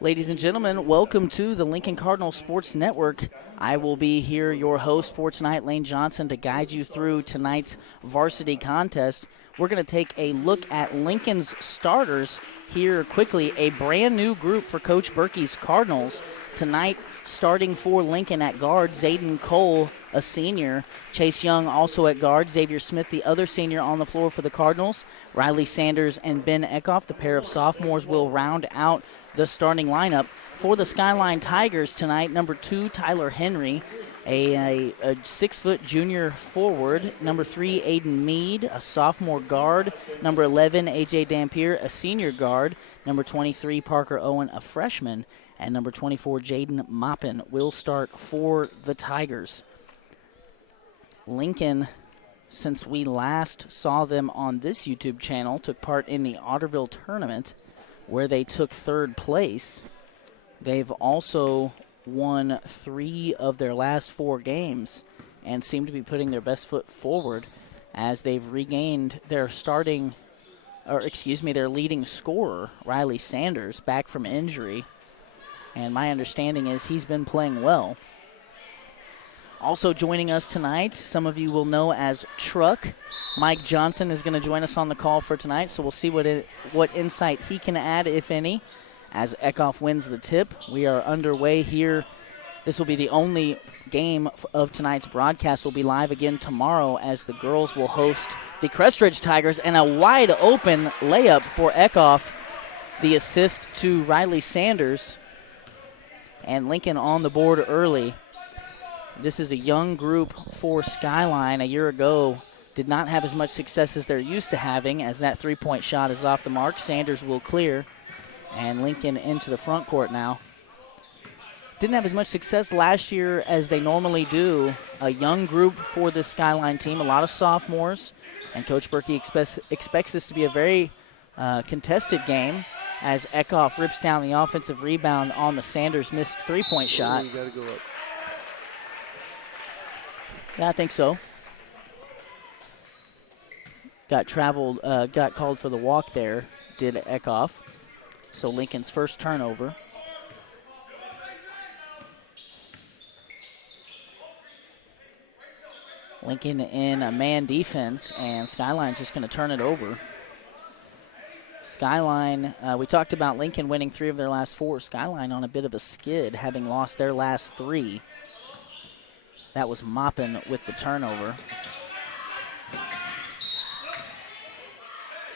Ladies and gentlemen, welcome to the Lincoln Cardinal Sports Network. I will be here, your host for tonight, Lane Johnson, to guide you through tonight's varsity contest. We're going to take a look at Lincoln's starters here quickly. A brand new group for Coach Berkey's Cardinals. Tonight, starting for Lincoln at guard, Zayden Cole, a senior. Chase Young also at guard. Xavier Smith, the other senior on the floor for the Cardinals. Riley Sanders and Ben Eckhoff, the pair of sophomores, will round out the starting lineup. For the Skyline Tigers tonight, number 2, Tyler Henry, a 6-foot junior forward. Number 3, Aiden Mead, a sophomore guard. Number 11, A.J. Dampier, a senior guard. Number 23, Parker Owen, a freshman. And number 24, Jaden Moppin, will start for the Tigers. Lincoln, since we last saw them on this YouTube channel, took part in the Otterville tournament, where they took 3rd place. They've also won 3 of their last 4 games and seem to be putting their best foot forward as they've regained their their leading scorer, Riley Sanders, back from injury. And my understanding is he's been playing well. Also joining us tonight, some of you will know as Truck. Mike Johnson is going to join us on the call for tonight, so we'll see what insight he can add, if any, as Eckhoff wins the tip. We are underway here. This will be the only game of tonight's broadcast. We'll be live again tomorrow as the girls will host the Crestridge Tigers, and a wide open layup for Eckhoff. The assist to Riley Sanders, and Lincoln on the board early. This is a young group for Skyline. A year ago, did not have as much success as they're used to having, as that three-point shot is off the mark. Sanders will clear, and Lincoln into the front court now. Didn't have as much success last year as they normally do. A young group for this Skyline team, a lot of sophomores, and Coach Berkey expects this to be a very contested game as Eckhoff rips down the offensive rebound on the Sanders missed three-point shot. You gotta go up. Yeah, I think so. Got called for the walk there, did Eckhoff. So Lincoln's first turnover. Lincoln in a man defense, and Skyline's just going to turn it over. Skyline, we talked about Lincoln winning 3 of their last 4. Skyline on a bit of a skid, having lost their last 3. That was Moppin with the turnover.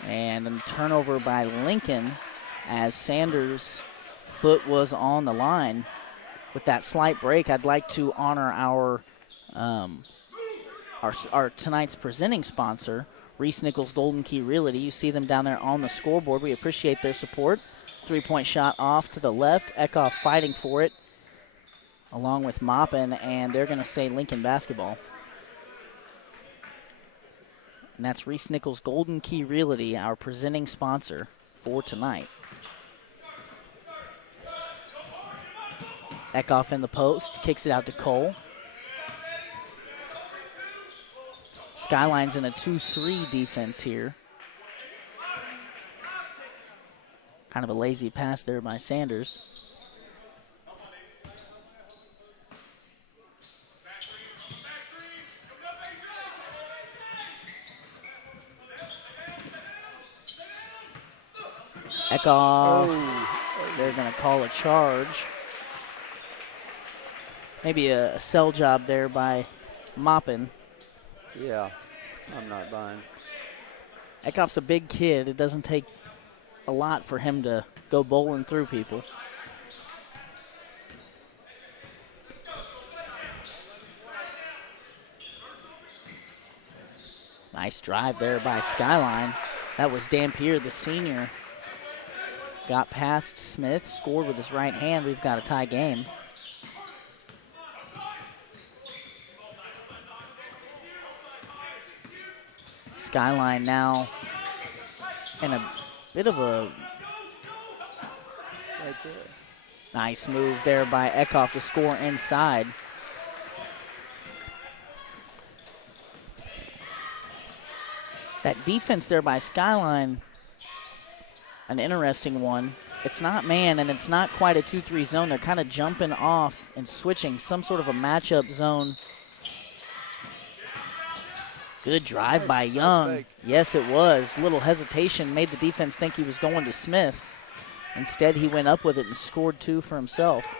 And a turnover by Lincoln as Sanders' foot was on the line. With that slight break, I'd like to honor our tonight's presenting sponsor, Reese Nichols Golden Key Realty. You see them down there on the scoreboard. We appreciate their support. 3-point shot off to the left. Eckhoff fighting for it, along with Moppin, and they're going to say Lincoln basketball. And that's Reese Nichols Golden Key Realty, our presenting sponsor for tonight. Eckhoff in the post, kicks it out to Cole. Skyline's in a 2-3 defense here. Kind of a lazy pass there by Sanders. Eckhoff, they're going to call a charge. Maybe a sell job there by Moppin. Yeah, I'm not buying. Eckhoff's a big kid. It doesn't take a lot for him to go bowling through people. Nice drive there by Skyline. That was Dampier, the senior. Got past Smith, scored with his right hand. We've got a tie game. Skyline now in a bit of a nice move there by Eckhoff to score inside. That defense there by Skyline, an interesting one. It's not man, and it's not quite a 2-3 zone. They're kind of jumping off and switching some sort of a matchup zone. Good drive by Young. Nice. Yes, it was. Little hesitation made the defense think he was going to Smith. Instead, he went up with it and scored 2 for himself.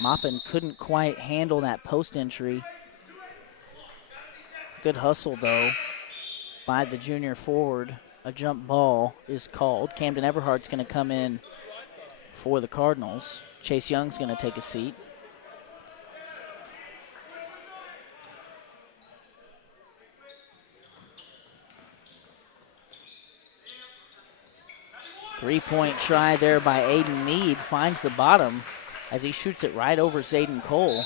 Maupin couldn't quite handle that post entry. Good hustle, though, by the junior forward. A jump ball is called. Camden Everhart's going to come in for the Cardinals. Chase Young's going to take a seat. Three-point try there by Aiden Mead. Finds the bottom as he shoots it right over Zayden Cole.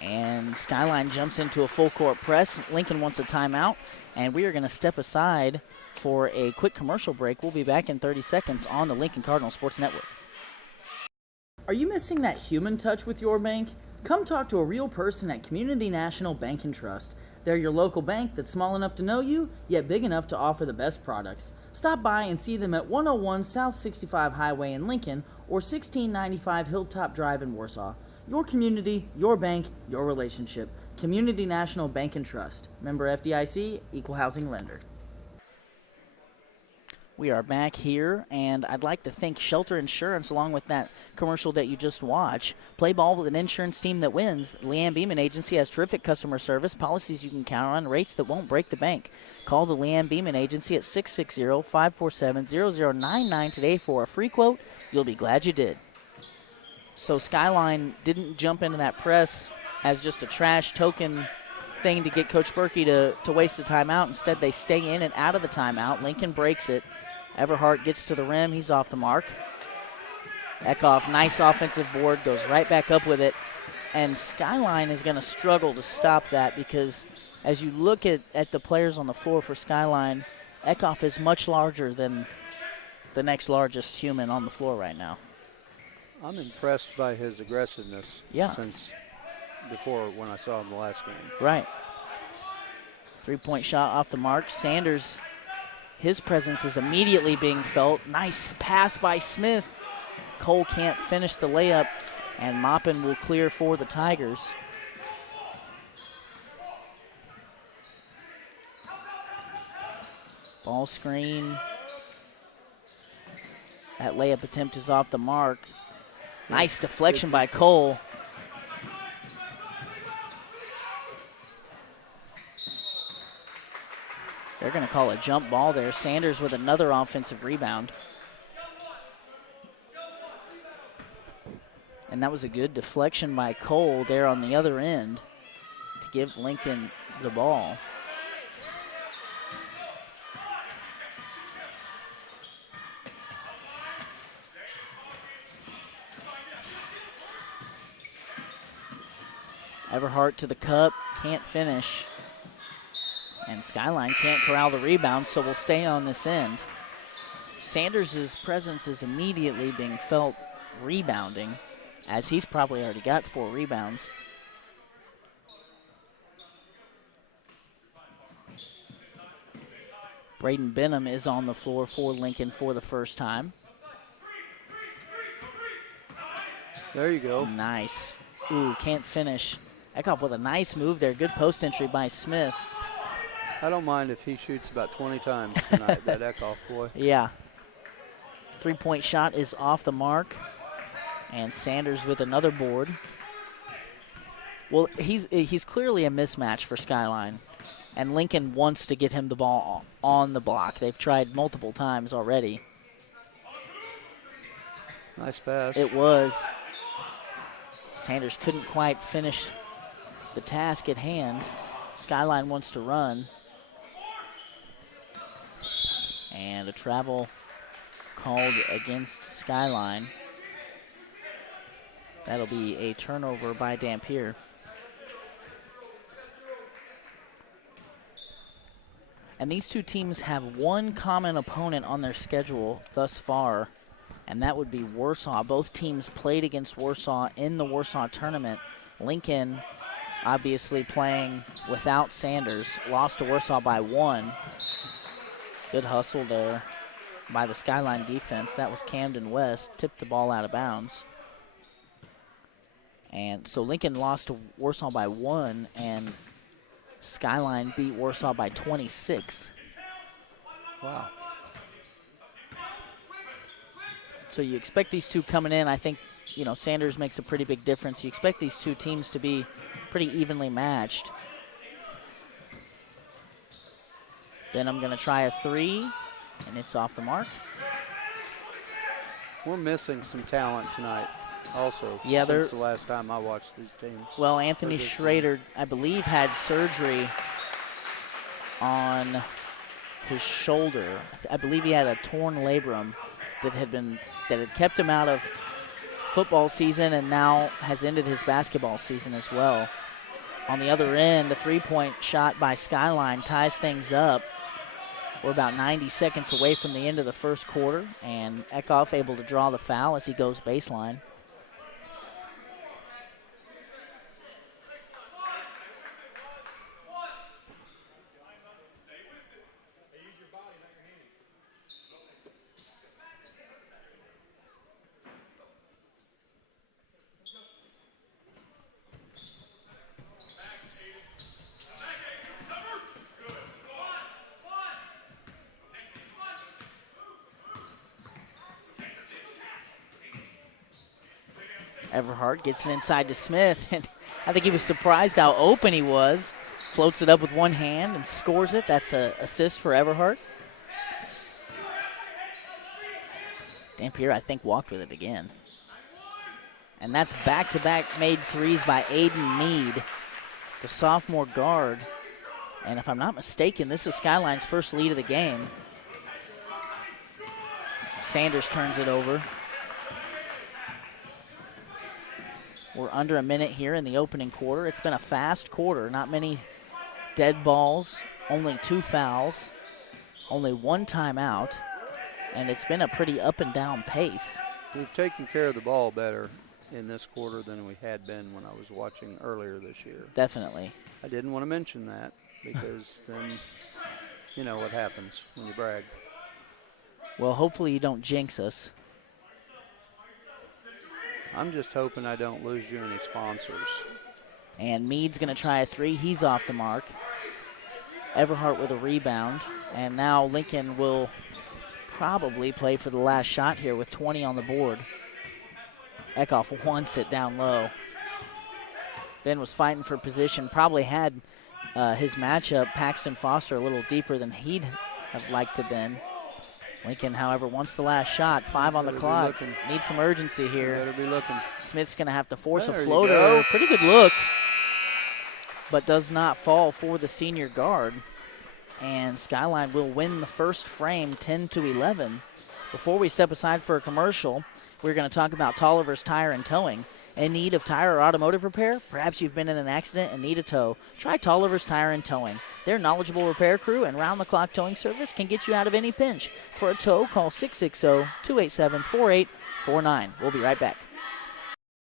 And Skyline jumps into a full court press. Lincoln wants a timeout, and we are going to step aside for a quick commercial break. We'll be back in 30 seconds on the Lincoln Cardinal Sports Network. Are you missing that human touch with your bank? Come talk to a real person at Community National Bank and Trust. They're your local bank that's small enough to know you, yet big enough to offer the best products. Stop by and see them at 101 South 65 Highway in Lincoln or 1695 Hilltop Drive in Warsaw. Your community, your bank, your relationship. Community National Bank and Trust. Member FDIC, Equal Housing Lender. We are back here, and I'd like to thank Shelter Insurance along with that commercial that you just watched. Play ball with an insurance team that wins. Leanne Beeman Agency has terrific customer service, policies you can count on, rates that won't break the bank. Call the Leanne Beeman Agency at 660-547-0099 today for a free quote. You'll be glad you did. So Skyline didn't jump into that press as just a trash token thing to get Coach Berkey to waste a timeout. Instead, they stay in and out of the timeout. Lincoln breaks it. Everhart gets to the rim. He's off the mark. Eckhoff, nice offensive board, goes right back up with it. And Skyline is going to struggle to stop that because as you look at the players on the floor for Skyline, Eckhoff is much larger than the next largest human on the floor right now. I'm impressed by his aggressiveness since before when I saw him the last game. Right. Three-point shot off the mark. Sanders, his presence is immediately being felt. Nice pass by Smith. Cole can't finish the layup, and Maupin will clear for the Tigers. Ball screen. That layup attempt is off the mark. Nice deflection by Cole. They're going to call a jump ball there. Sanders with another offensive rebound. And that was a good deflection by Cole there on the other end to give Lincoln the ball. Everhart to the cup, can't finish. And Skyline can't corral the rebound, so we'll stay on this end. Sanders' presence is immediately being felt rebounding, as he's probably already got 4 rebounds. Braden Benham is on the floor for Lincoln for the first time. There you go. Nice. Ooh, can't finish. Eckhoff with a nice move there. Good post entry by Smith. I don't mind if he shoots about 20 times tonight, that Eckhoff boy. Yeah. Three-point shot is off the mark. And Sanders with another board. Well, he's clearly a mismatch for Skyline. And Lincoln wants to get him the ball on the block. They've tried multiple times already. Nice pass. It was. Sanders couldn't quite finish the task at hand. Skyline wants to run. And a travel called against Skyline. That'll be a turnover by Dampier. And these two teams have one common opponent on their schedule thus far and that would be Warsaw. Both teams played against Warsaw in the Warsaw tournament. Lincoln obviously playing without Sanders, lost to Warsaw by 1. Good hustle there by the Skyline defense. That was Camden West, tipped the ball out of bounds. And so Lincoln lost to Warsaw by 1, and Skyline beat Warsaw by 26. Wow. So you expect these two coming in. I think, you know, Sanders makes a pretty big difference. You expect these two teams to be pretty evenly matched. Then I'm going to try a 3, and it's off the mark. We're missing some talent tonight also, yeah, since the last time I watched these teams. Well, Anthony Schrader, I believe, had surgery on his shoulder. I believe he had a torn labrum that had kept him out of football season and now has ended his basketball season as well. On the other end, a three-point shot by Skyline ties things up. We're about 90 seconds away from the end of the first quarter, and Eckhoff able to draw the foul as he goes baseline. Everhart gets it inside to Smith, and I think he was surprised how open he was. Floats it up with one hand and scores it. That's an assist for Everhart. Dampier, I think, walked with it again. And that's back-to-back made threes by Aiden Mead, the sophomore guard. And if I'm not mistaken, this is Skyline's first lead of the game. Sanders turns it over. We're under a minute here in the opening quarter. It's been a fast quarter. Not many dead balls, only 2 fouls, only 1 timeout, and it's been a pretty up and down pace. We've taken care of the ball better in this quarter than we had been when I was watching earlier this year. Definitely. I didn't want to mention that because then you know what happens when you brag. Well, hopefully you don't jinx us. I'm just hoping I don't lose you any sponsors. And Mead's going to try a 3. He's off the mark. Everhart with a rebound. And now Lincoln will probably play for the last shot here with 20 on the board. Eckhoff wants it down low. Ben was fighting for position. Probably had his matchup, Paxton Foster, a little deeper than he'd have liked to been. Lincoln, however, wants the last shot. 5 on the clock. Needs some urgency here. Better be looking. Smith's going to have to force a floater. Pretty good look, but does not fall for the senior guard. And Skyline will win the first frame 10-11. Before we step aside for a commercial, we're going to talk about Tolliver's Tire and Towing. In need of tire or automotive repair? Perhaps you've been in an accident and need a tow. Try Tolliver's Tire and Towing. Their knowledgeable repair crew and round-the-clock towing service can get you out of any pinch. For a tow, call 660-287-4849. We'll be right back.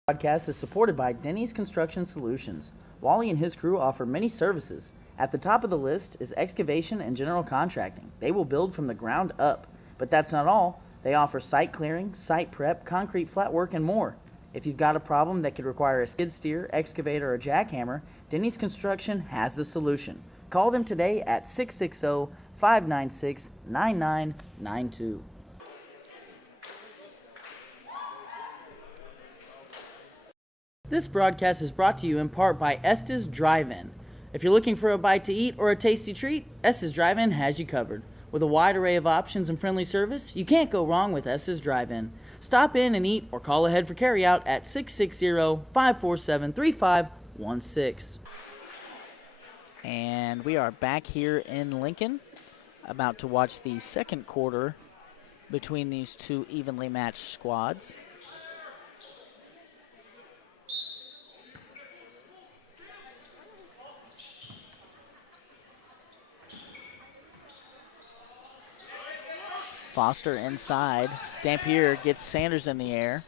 The podcast is supported by Denny's Construction Solutions. Wally and his crew offer many services. At the top of the list is excavation and general contracting. They will build from the ground up. But that's not all. They offer site clearing, site prep, concrete flat work, and more. If you've got a problem that could require a skid steer, excavator, or jackhammer, Denny's Construction has the solution. Call them today at 660-596-9992. This broadcast is brought to you in part by Estes Drive-In. If you're looking for a bite to eat or a tasty treat, Estes Drive-In has you covered. With a wide array of options and friendly service, you can't go wrong with Estes Drive-In. Stop in and eat or call ahead for carryout at 660-547-3516. And we are back here in Lincoln, about to watch the second quarter between these two evenly matched squads. Foster inside. Dampier gets Sanders in the air.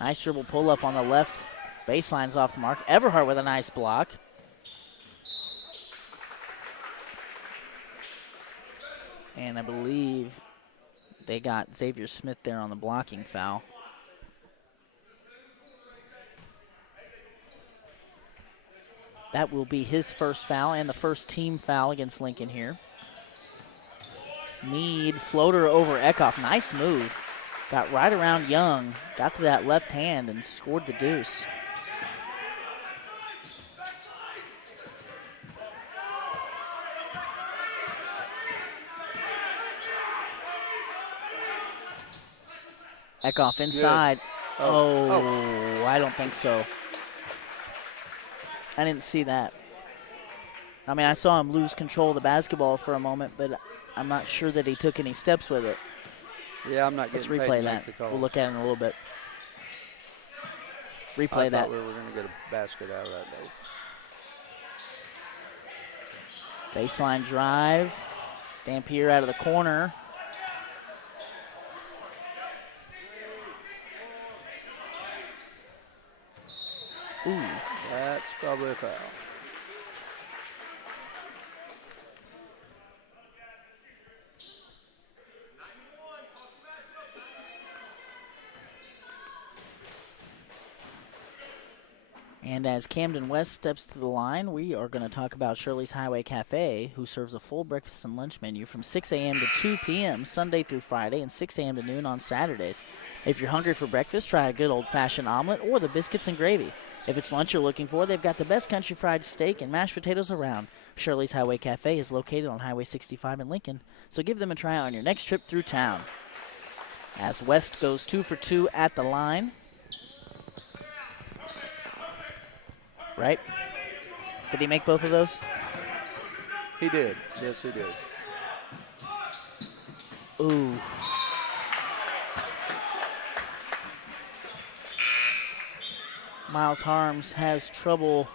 Nice dribble pull up on the left. Baseline's off the mark. Everhart with a nice block. And I believe they got Xavier Smith there on the blocking foul. That will be his first foul and the first team foul against Lincoln here. Meade, floater over Eckhoff. Nice move. Got right around Young, got to that left hand and scored the deuce. Eckhoff inside. Oh, I don't think so. I didn't see that. I mean, I saw him lose control of the basketball for a moment, but I'm not sure that he took any steps with it. Yeah, I'm not getting Let's replay that. We'll look at it in a little bit. Replay that. I thought we were going to get a basket out of that, though. Baseline drive. Dampier out of the corner. Ooh. That's probably a foul. And as Camden West steps to the line, we are going to talk about Shirley's Highway Cafe, who serves a full breakfast and lunch menu from 6 a.m. to 2 p.m. Sunday through Friday and 6 a.m. to noon on Saturdays. If you're hungry for breakfast, try a good old-fashioned omelet or the biscuits and gravy. If it's lunch you're looking for, they've got the best country fried steak and mashed potatoes around. Shirley's Highway Cafe is located on Highway 65 in Lincoln, so give them a try on your next trip through town. As West goes 2 for 2 at the line. Right? Did he make both of those? He did. Yes, he did. Ooh. Miles Harms has trouble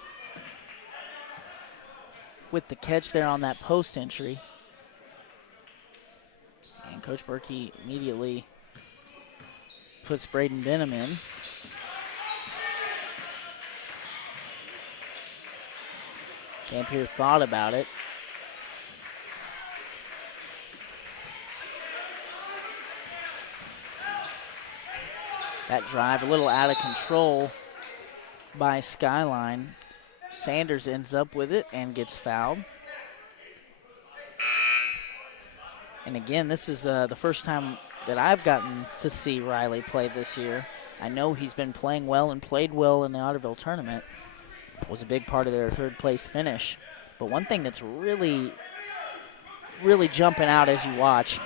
with the catch there on that post entry. And Coach Berkey immediately puts Braden Benham in. Dampier thought about it. That drive a little out of control by Skyline. Sanders ends up with it and gets fouled. And again, this is the first time that I've gotten to see Riley play this year. I know he's been playing well and played well in the Otterville tournament. Was a big part of their third place finish. But one thing that's really, really jumping out as you watch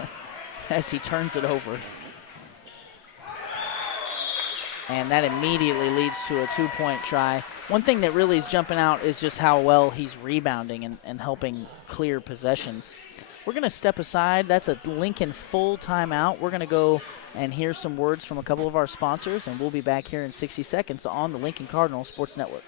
as he turns it over. And that immediately leads to a 2-point try. One thing that really is jumping out is just how well he's rebounding and helping clear possessions. We're going to step aside. That's a Lincoln full timeout. We're going to go and hear some words from a couple of our sponsors, and we'll be back here in 60 seconds on the Lincoln Cardinal Sports Network.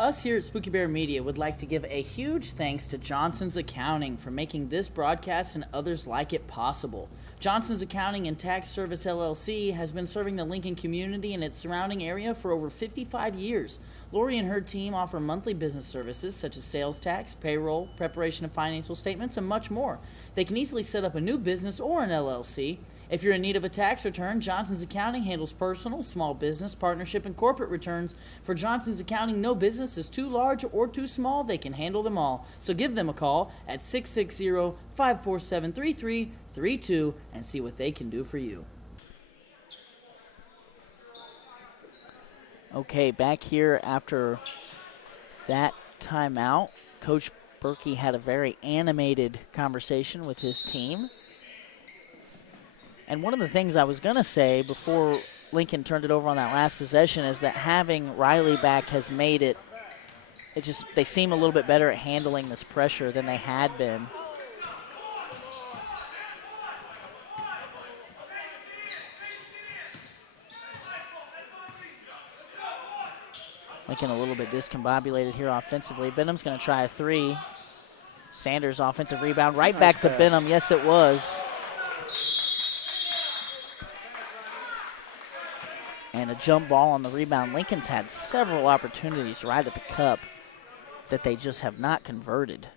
Us here at Spooky Bear Media would like to give a huge thanks to Johnson's Accounting for making this broadcast and others like it possible. Johnson's Accounting and Tax Service LLC has been serving the Lincoln community and its surrounding area for over 55 years. Lori and her team offer monthly business services such as sales tax, payroll, preparation of financial statements, and much more. They can easily set up a new business or an LLC. If you're in need of a tax return, Johnson's Accounting handles personal, small business, partnership, and corporate returns. For Johnson's Accounting, no business is too large or too small. They can handle them all. So give them a call at 660-547-3332 and see what they can do for you. Okay, back here after that timeout, Coach Berkey had a very animated conversation with his team. And one of the things I was going to say before Lincoln turned it over on that last possession is that having Riley back has made it just, they seem a little bit better at handling this pressure than they had been. Lincoln a little bit discombobulated here offensively. Benham's going to try a three. Sanders offensive rebound right Nice back to pass. Benham. Yes, it was. And a jump ball on the rebound. Lincoln's had several opportunities right at the cup that they just have not converted.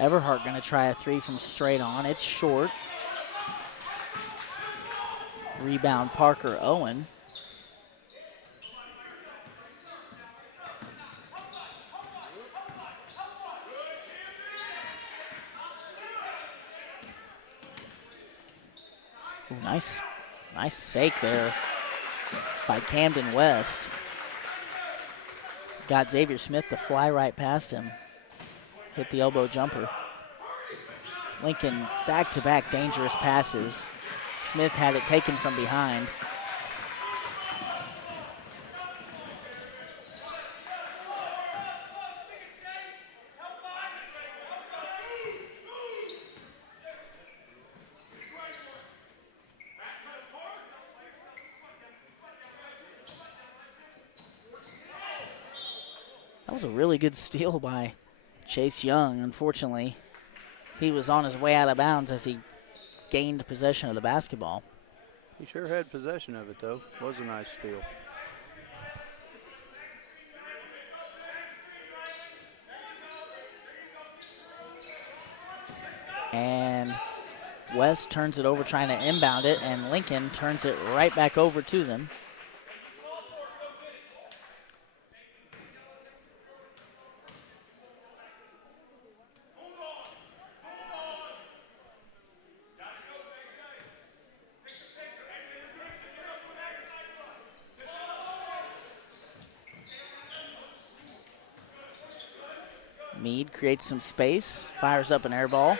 Everhart going to try a three from straight on. It's short. Rebound Parker Owen. Ooh, nice fake there by Camden West. Got Xavier Smith to fly right past him. Hit the elbow jumper. Lincoln back-to-back dangerous passes. Smith had it taken from behind. That was a really good steal by Chase Young. Unfortunately, he was on his way out of bounds as he gained possession of the basketball. He sure had possession of it, though. Was a nice steal. And West turns it over trying to inbound it, and Lincoln turns it right back over to them. Meade creates some space, fires up an air ball.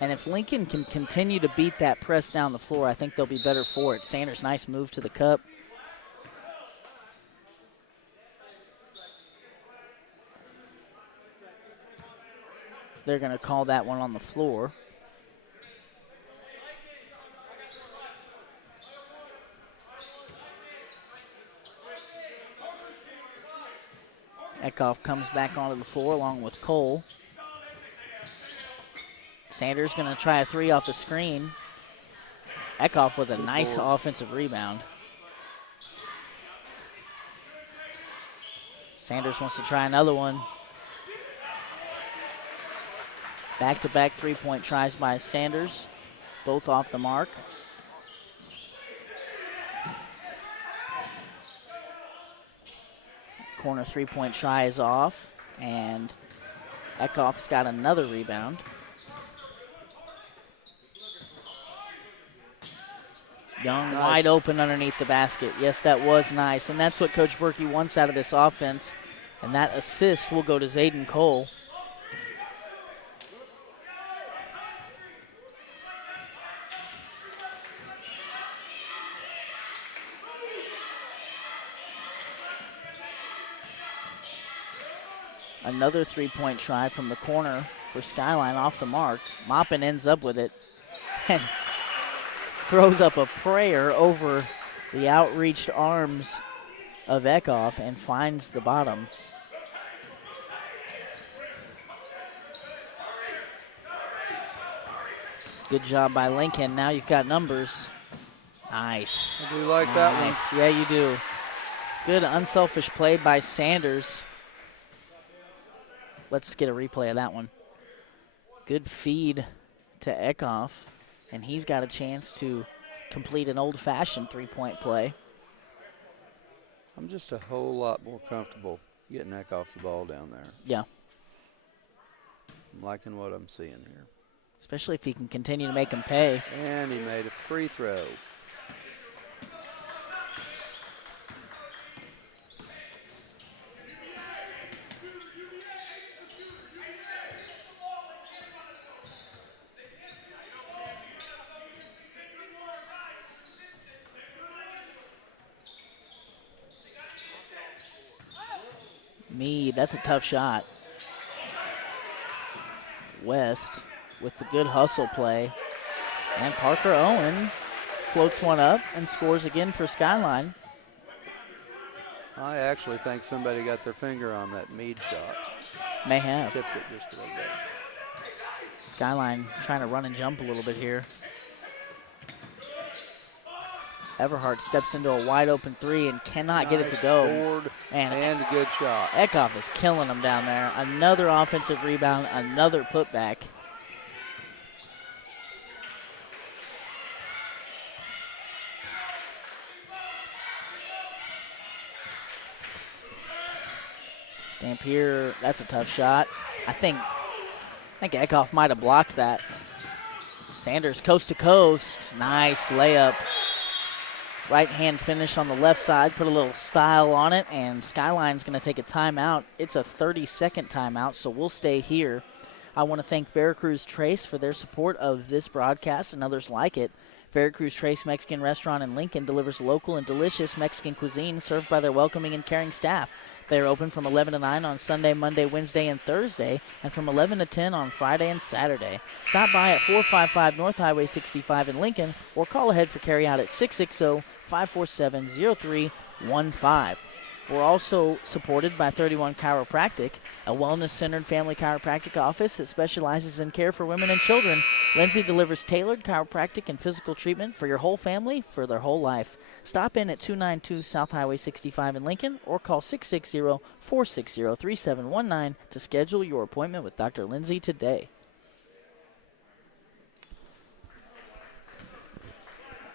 And if Lincoln can continue to beat that press down the floor, I think they'll be better for it. Sanders, nice move to the cup. They're going to call that one on the floor. Eckhoff comes back onto the floor along with Cole. Sanders going to try a three off the screen. Eckhoff with a nice offensive rebound. Sanders wants to try another one. Back-to-back three-point tries by Sanders, both off the mark. Corner three-point try is off, and Eckhoff's got another rebound. Young wide open underneath the basket. Yes, that was nice, and that's what Coach Berkey wants out of this offense, and that assist will go to Zayden Cole. Another three-point try from the corner for Skyline off the mark. Maupin ends up with it and throws up a prayer over the outreached arms of Eckhoff and finds the bottom. Good job by Lincoln. Now you've got numbers. Nice. I do like that one. Yeah, you do. Good unselfish play by Sanders. Let's get a replay of that one. Good feed to Eckhoff, and he's got a chance to complete an old-fashioned three-point play. I'm just a whole lot more comfortable getting Eckhoff the ball down there. Yeah. I'm liking what I'm seeing here. Especially if he can continue to make him pay. And he made a free throw. Meade, that's a tough shot. West with the good hustle play. And Parker Owen floats one up and scores again for Skyline. I actually think somebody got their finger on that Meade shot. May have. Tipped it just a little bit. Skyline trying to run and jump a little bit here. Everhart steps into a wide open three and cannot get it to go. Scored and a good shot. Eckhoff is killing them down there. Another offensive rebound, another putback. Dampier, that's a tough shot. I think Eckhoff might have blocked that. Sanders coast to coast. Nice layup. Right hand finish on the left side. Put a little style on it, and Skyline's going to take a timeout. It's a 30-second timeout, so we'll stay here. I want to thank Veracruz Trace for their support of this broadcast and others like it. Veracruz Trace Mexican Restaurant in Lincoln delivers local and delicious Mexican cuisine served by their welcoming and caring staff. They are open from 11 to 9 on Sunday, Monday, Wednesday, and Thursday, and from 11 to 10 on Friday and Saturday. Stop by at 455 North Highway 65 in Lincoln or call ahead for carryout at 660-547-0315. We're also supported by 31 Chiropractic, a wellness-centered family chiropractic office that specializes in care for women and children. Lindsay delivers tailored chiropractic and physical treatment for your whole family for their whole life. Stop in at 292 South Highway 65 in Lincoln or call 660-460-3719 to schedule your appointment with Dr. Lindsay today.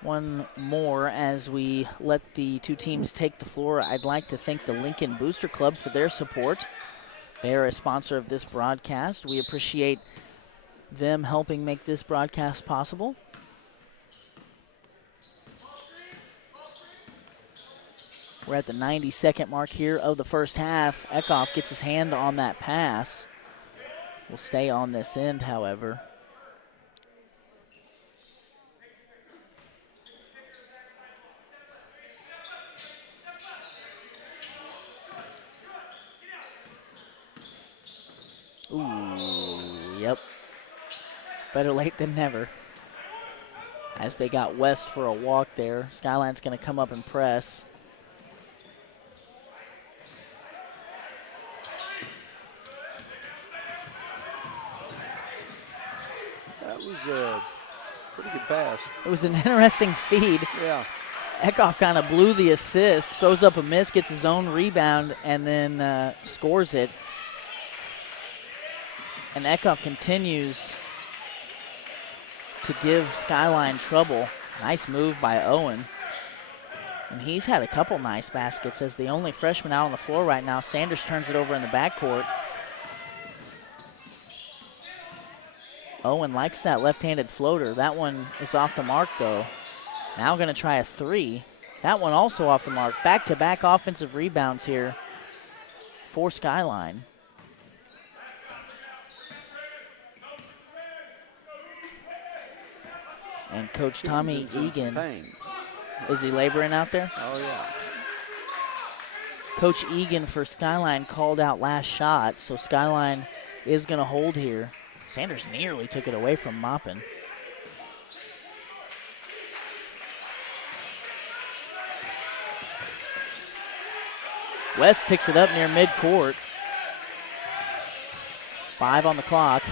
One more as we let the two teams take the floor. I'd like to thank the Lincoln Booster Club for their support. They are a sponsor of this broadcast. We appreciate them helping make this broadcast possible. We're at the 90-second mark here of the first half. Eckhoff gets his hand on that pass. Will stay on this end, however. Ooh, yep. Better late than never. As they got West for a walk there. Skyline's going to come up and press. That was a pretty good pass. It was an interesting feed. Yeah. Eckhoff kind of blew the assist, throws up a miss, gets his own rebound, and then scores it. And Eckhoff continues to give Skyline trouble. Nice move by Owen. And he's had a couple nice baskets as the only freshman out on the floor right now. Sanders turns it over in the backcourt. Owen likes that left-handed floater. That one is off the mark, though. Now going to try a three. That one also off the mark. Back-to-back offensive rebounds here for Skyline. And Coach Tommy Egan, is he laboring out there? Oh, yeah. Coach Egan for Skyline called out last shot, so Skyline is going to hold here. Sanders nearly took it away from Maupin. West picks it up near midcourt. 5 on the clock.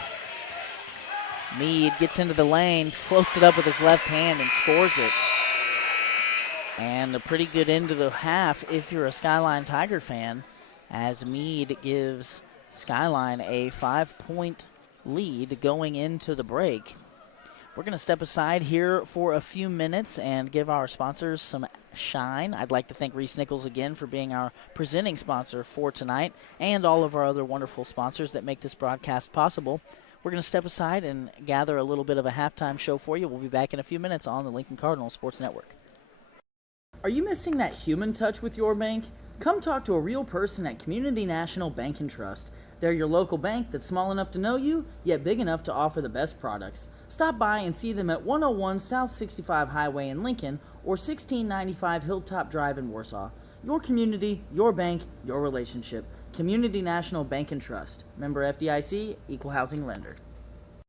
Meade gets into the lane, floats it up with his left hand, and scores it. And a pretty good end to the half if you're a Skyline Tiger fan, as Meade gives Skyline a 5-point lead going into the break. We're going to step aside here for a few minutes and give our sponsors some shine. I'd like to thank Reese Nichols again for being our presenting sponsor for tonight and all of our other wonderful sponsors that make this broadcast possible. We're going to step aside and gather a little bit of a halftime show for you. We'll be back in a few minutes on the Lincoln Cardinal Sports Network. Are you missing that human touch with your bank? Come talk to a real person at Community National Bank and Trust. They're your local bank that's small enough to know you, yet big enough to offer the best products. Stop by and see them at 101 South 65 Highway in Lincoln or 1695 Hilltop Drive in Warsaw. Your community, your bank, your relationship. Community National Bank and Trust. Member FDIC, Equal Housing Lender.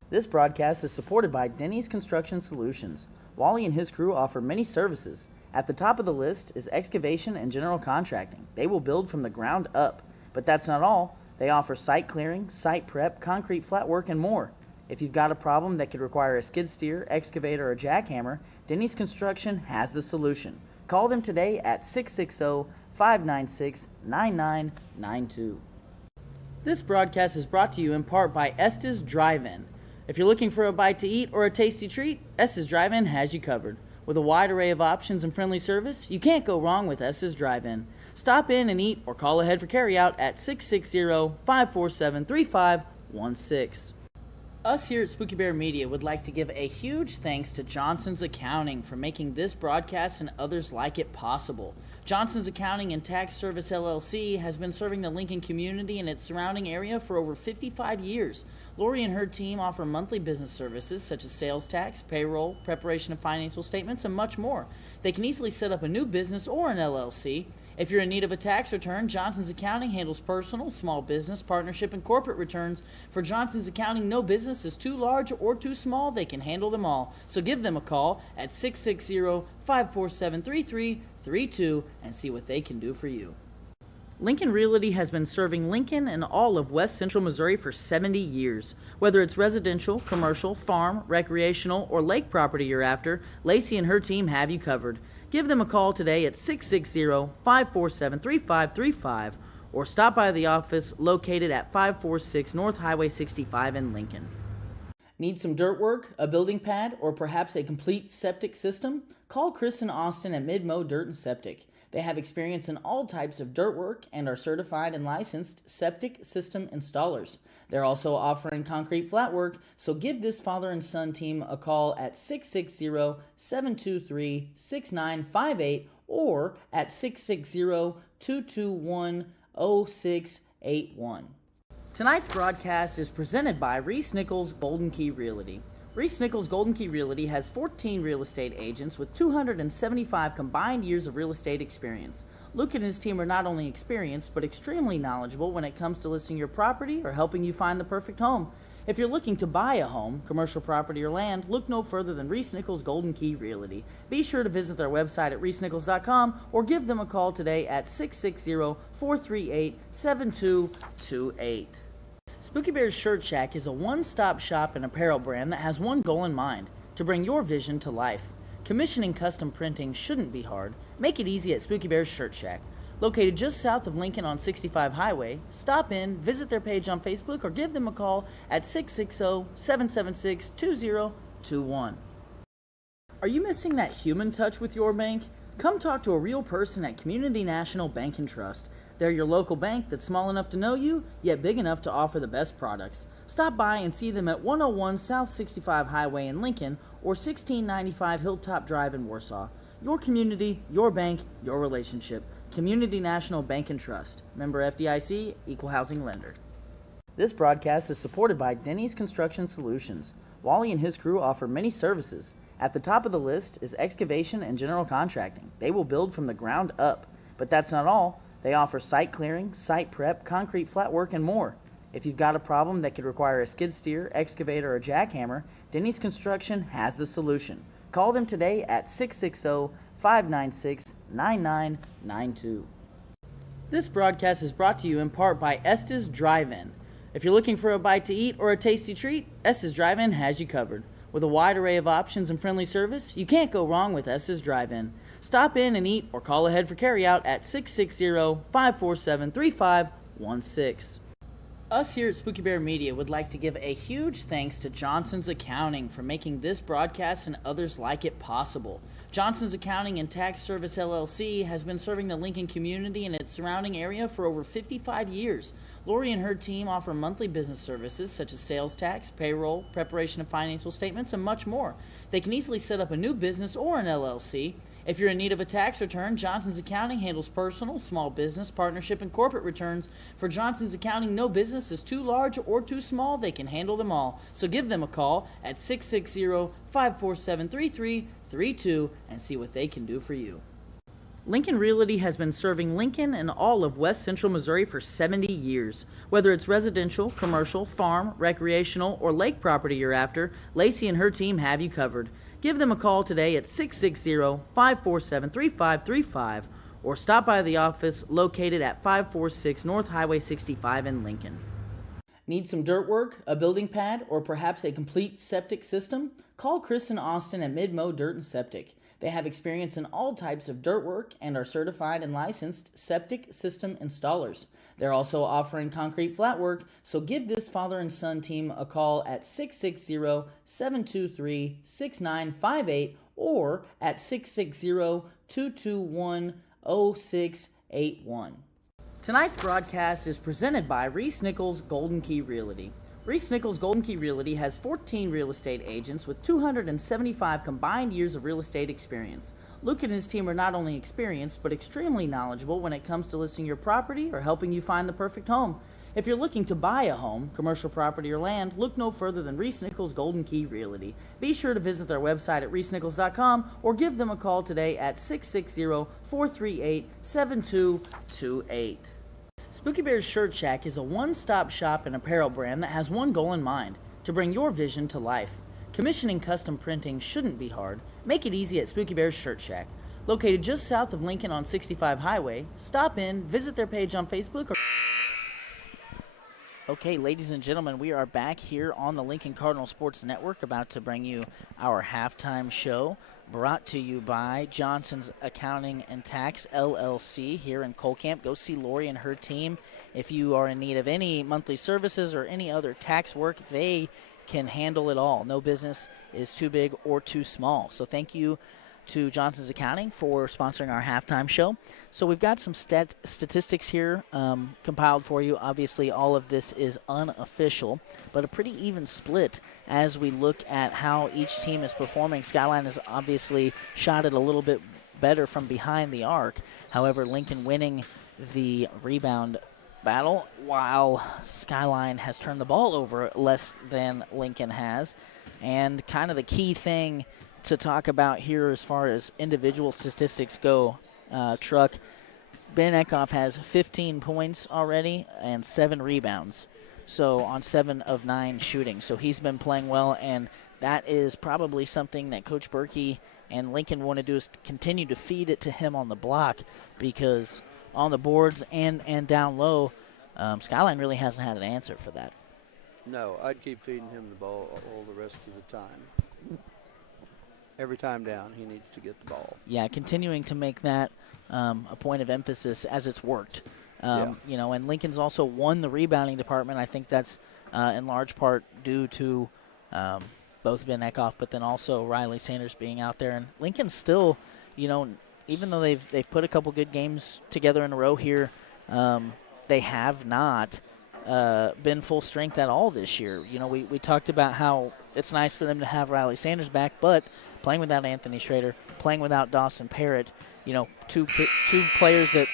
This broadcast is supported by Denny's Construction Solutions. Wally and his crew offer many services. At the top of the list is excavation and general contracting. They will build from the ground up. But that's not all. They offer site clearing, site prep, concrete flat work, and more. If you've got a problem that could require a skid steer, excavator, or jackhammer, Denny's Construction has the solution. Call them today at 660-596-9992. This broadcast is brought to you in part by Estes Drive-In. If you're looking for a bite to eat or a tasty treat, Estes Drive-In has you covered. With a wide array of options and friendly service, you can't go wrong with Estes Drive-In. Stop in and eat or call ahead for carryout at 660-547-3516. Us here at Spooky Bear Media would like to give a huge thanks to Johnson's Accounting for making this broadcast and others like it possible. Johnson's Accounting and Tax Service LLC has been serving the Lincoln community and its surrounding area for over 55 years. Lori and her team offer monthly business services such as sales tax, payroll, preparation of financial statements, and much more. They can easily set up a new business or an LLC. If you're in need of a tax return, Johnson's Accounting handles personal, small business, partnership, and corporate returns. For Johnson's Accounting, no business is too large or too small. They can handle them all. So give them a call at 660-547-3332 and see what they can do for you. Lincoln Realty has been serving Lincoln and all of West Central Missouri for 70 years. Whether it's residential, commercial, farm, recreational, or lake property you're after, Lacey and her team have you covered. Give them a call today at 660-547-3535 or stop by the office located at 546 North Highway 65 in Lincoln. Need some dirt work, a building pad, or perhaps a complete septic system? Call Chris and Austin at Mid-Mo Dirt and Septic. They have experience in all types of dirt work and are certified and licensed septic system installers. They're also offering concrete flat work, so give this father and son team a call at 660-723-6958 or at 660-221-0681. Tonight's broadcast is presented by Reese Nichols Golden Key Realty. Reese Nichols Golden Key Realty has 14 real estate agents with 275 combined years of real estate experience. Luke and his team are not only experienced, but extremely knowledgeable when it comes to listing your property or helping you find the perfect home. If you're looking to buy a home, commercial property, or land, look no further than Reese Nichols Golden Key Realty. Be sure to visit their website at reesenichols.com or give them a call today at 660-438-7228. Spooky Bear's Shirt Shack is a one-stop shop and apparel brand that has one goal in mind: to bring your vision to life. Commissioning custom printing shouldn't be hard. Make it easy at Spooky Bear's Shirt Shack. Located just south of Lincoln on 65 Highway, stop in, visit their page on Facebook, or give them a call at 660-776-2021. Are you missing that human touch with your bank? Come talk to a real person at Community National Bank and Trust. They're your local bank that's small enough to know you, yet big enough to offer the best products. Stop by and see them at 101 South 65 Highway in Lincoln or 1695 Hilltop Drive in Warsaw. Your community, your bank, your relationship. Community National Bank and Trust. Member FDIC, Equal Housing Lender. This broadcast is supported by Denny's Construction Solutions. Wally and his crew offer many services. At the top of the list is excavation and general contracting. They will build from the ground up. But that's not all. They offer site clearing, site prep, concrete flat work, and more. If you've got a problem that could require a skid steer, excavator, or jackhammer, Denny's Construction has the solution. Call them today at 660-596-9992. This broadcast is brought to you in part by Estes Drive-In. If you're looking for a bite to eat or a tasty treat, Estes Drive-In has you covered. With a wide array of options and friendly service, you can't go wrong with Estes Drive-In. Stop in and eat or call ahead for carryout at 660-547-3516. Us here at Spooky Bear Media would like to give a huge thanks to Johnson's Accounting for making this broadcast and others like it possible. Johnson's Accounting and Tax Service LLC has been serving the Lincoln community and its surrounding area for over 55 years. Lori and her team offer monthly business services such as sales tax, payroll, preparation of financial statements, and much more. They can easily set up a new business or an LLC. If you're in need of a tax return, Johnson's Accounting handles personal, small business, partnership, and corporate returns. For Johnson's Accounting, no business is too large or too small. They can handle them all. So give them a call at 660-547-3332 and see what they can do for you. Lincoln Realty has been serving Lincoln and all of West Central Missouri for 70 years. Whether it's residential, commercial, farm, recreational, or lake property you're after, Lacey and her team have you covered. Give them a call today at 660-547-3535 or stop by the office located at 546 North Highway 65 in Lincoln. Need some dirt work, a building pad, or perhaps a complete septic system? Call Chris and Austin at Mid-Mo Dirt and Septic. They have experience in all types of dirt work and are certified and licensed septic system installers. They're also offering concrete flat work, so give this father and son team a call at 660-723-6958 or at 660-221-0681. Tonight's broadcast is presented by Reese Nichols Golden Key Realty. Reese Nichols Golden Key Realty has 14 real estate agents with 275 combined years of real estate experience. Luke and his team are not only experienced, but extremely knowledgeable when it comes to listing your property or helping you find the perfect home. If you're looking to buy a home, commercial property, or land, look no further than Reese Nichols Golden Key Realty. Be sure to visit their website at reesenichols.com or give them a call today at 660-438-7228. Spooky Bear's Shirt Shack is a one-stop shop and apparel brand that has one goal in mind: to bring your vision to life. Commissioning custom printing shouldn't be hard. Make it easy at Spooky Bear's Shirt Shack. Located just south of Lincoln on 65 Highway, stop in, visit their page on Facebook. Okay, ladies and gentlemen, we are back here on the Lincoln Cardinal Sports Network, about to bring you our halftime show, brought to you by Johnson's Accounting and Tax, LLC, here in Colcamp. Go see Lori and her team. If you are in need of any monthly services or any other tax work, they can handle it all. No business is too big or too small. So thank you to Johnson's Accounting for sponsoring our halftime show. So we've got some statistics here compiled for you. Obviously, all of this is unofficial, but a pretty even split as we look at how each team is performing. Skyline has obviously shot it a little bit better from behind the arc. However, Lincoln winning the rebound battle, while Skyline has turned the ball over less than Lincoln has. And kind of the key thing to talk about here as far as individual statistics go, Truck, Ben Eckhoff has 15 points already and 7 rebounds, so on 7 of 9 shooting. So he's been playing well, and that is probably something that Coach Berkey and Lincoln want to do, is continue to feed it to him on the block, because on the boards and down low, Skyline really hasn't had an answer for that. No, I'd keep feeding him the ball all the rest of the time. Every time down, he needs to get the ball. Yeah, continuing to make that a point of emphasis as it's worked. You know, and Lincoln's also won the rebounding department. I think that's in large part due to both Ben Eckhoff, but then also Riley Sanders being out there. And Lincoln's still, you know, even though they've put a couple good games together in a row here, they have not been full strength at all this year. You know, we talked about how it's nice for them to have Riley Sanders back, but playing without Anthony Schrader, playing without Dawson Parrott, you know, two players that,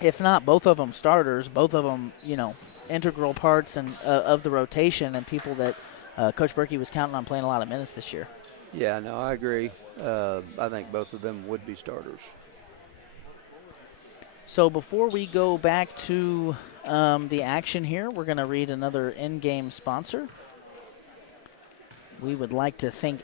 if not both of them starters, both of them, you know, integral parts and of the rotation, and people that Coach Berkey was counting on playing a lot of minutes this year. Yeah, no, I agree. I think both of them would be starters. So before we go back to the action here, we're going to read another in-game sponsor. We would like to thank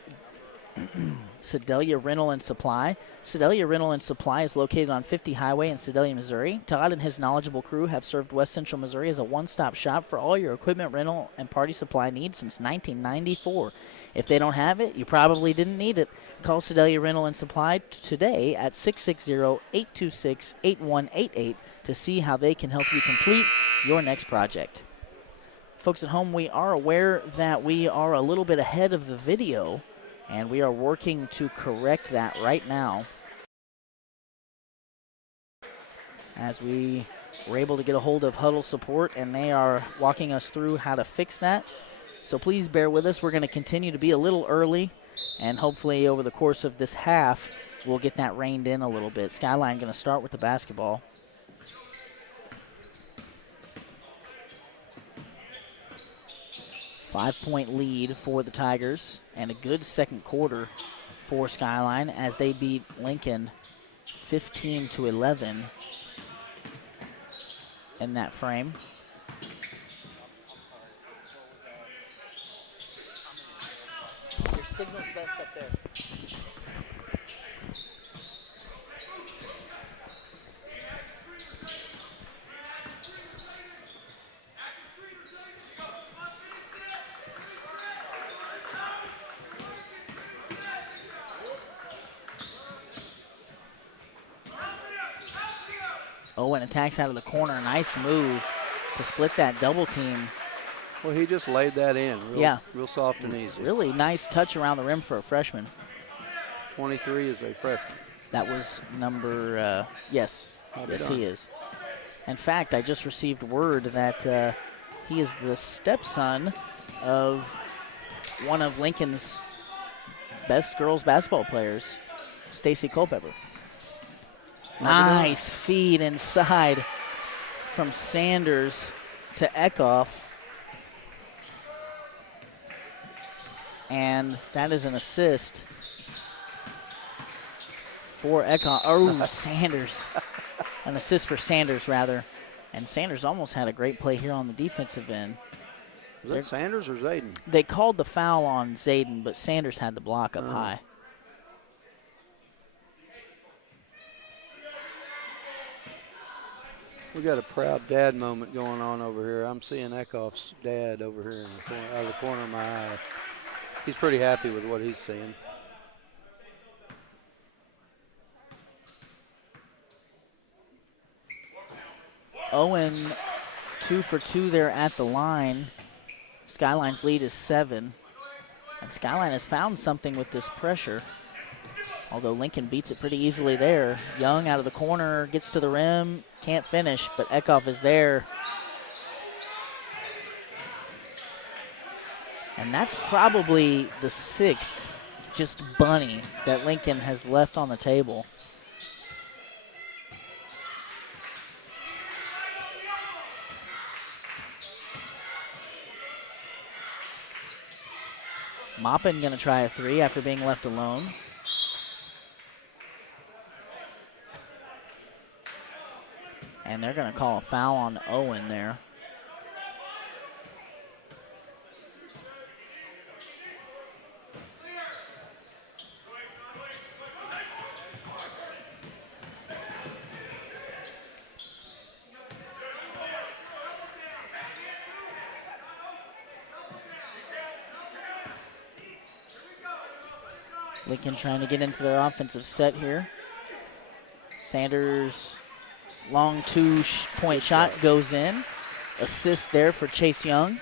Sedalia Rental and Supply. Sedalia Rental and Supply is located on 50 Highway in Sedalia, Missouri. Todd and his knowledgeable crew have served West Central Missouri as a one-stop shop for all your equipment rental and party supply needs since 1994. If they don't have it, you probably didn't need it. Call Sedalia Rental and Supply today at 660-826-8188 to see how they can help you complete your next project. Folks at home, we are aware that we are a little bit ahead of the video, and we are working to correct that right now, as we were able to get a hold of Huddle Support, and they are walking us through how to fix that. So please bear with us. We're going to continue to be a little early, and hopefully over the course of this half, we'll get that reined in a little bit. Skyline going to start with the basketball. Five-point lead for the Tigers, and a good second quarter for Skyline as they beat Lincoln 15-11 in that frame. Your signal's best up there. Owen attacks out of the corner. Nice move to split that double team. Well, he just laid that in real soft and easy. Really nice touch around the rim for a freshman. 23 is a freshman. That was number, yes, he is. In fact, I just received word that he is the stepson of one of Lincoln's best girls basketball players, Stacy Culpepper. Nice feed inside from Sanders to Eckhoff. And that is an assist for Eckhoff. Oh, Sanders. An assist for Sanders, rather. And Sanders almost had a great play here on the defensive end. Was that Sanders or Zayden? They called the foul on Zayden, but Sanders had the block up high. We got a proud dad moment going on over here. I'm seeing Eckhoff's dad over here in the corner, out of the corner of my eye. He's pretty happy with what he's seeing. Owen 2 for 2 there at the line. Skyline's lead is 7. And Skyline has found something with this pressure. Although Lincoln beats it pretty easily there. Young out of the corner, gets to the rim, can't finish, but Eckhoff is there. And that's probably the 6th just bunny that Lincoln has left on the table. Maupin going to try a 3 after being left alone. And they're going to call a foul on Owen there. Lincoln trying to get into their offensive set here. Sanders, long 2-point shot goes in. Assist there for Chase Young.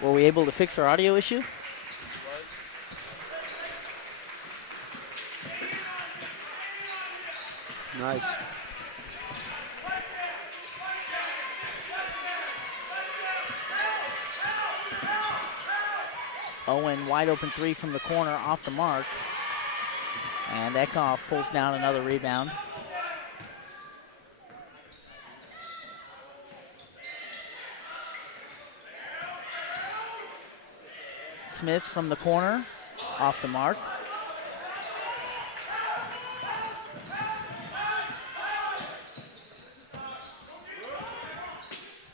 Were we able to fix our audio issue? Nice. Owen, wide open 3 from the corner, off the mark. And Eckhoff pulls down another rebound. Smith from the corner, off the mark.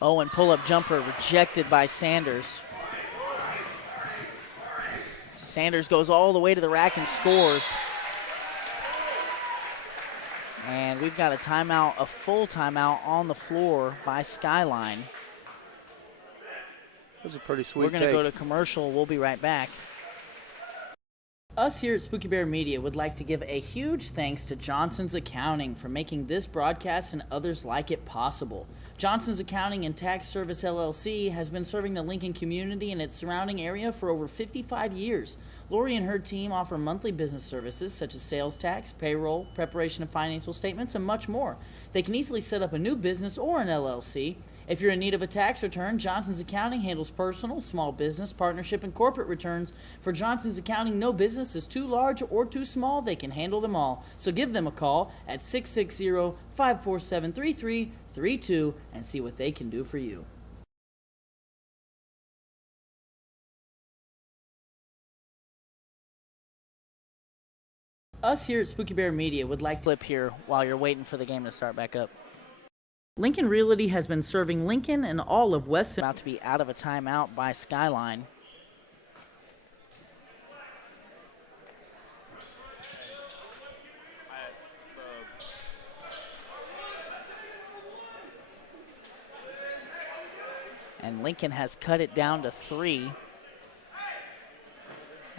Owen, pull-up jumper, rejected by Sanders. Sanders goes all the way to the rack and scores. And we've got a timeout, a full timeout on the floor by Skyline. That was a pretty sweet We're going to take. go to commercial. We'll be right back. Us here at Spooky Bear Media would like to give a huge thanks to Johnson's Accounting for making this broadcast and others like it possible. Johnson's Accounting and Tax Service LLC has been serving the Lincoln community and its surrounding area for over 55 years. Lori and her team offer monthly business services such as sales tax, payroll, preparation of financial statements, and much more. They can easily set up a new business or an LLC. If you're in need of a tax return, Johnson's Accounting handles personal, small business, partnership, and corporate returns. For Johnson's Accounting, no business is too large or too small. They can handle them all. So give them a call at 660-547-3332 and see what they can do for you. Us here at Spooky Bear Media would like to flip here while you're waiting for the game to start back up. Lincoln Realty has been serving Lincoln and all of West. About to be out of a timeout by Skyline. And Lincoln has cut it down to 3.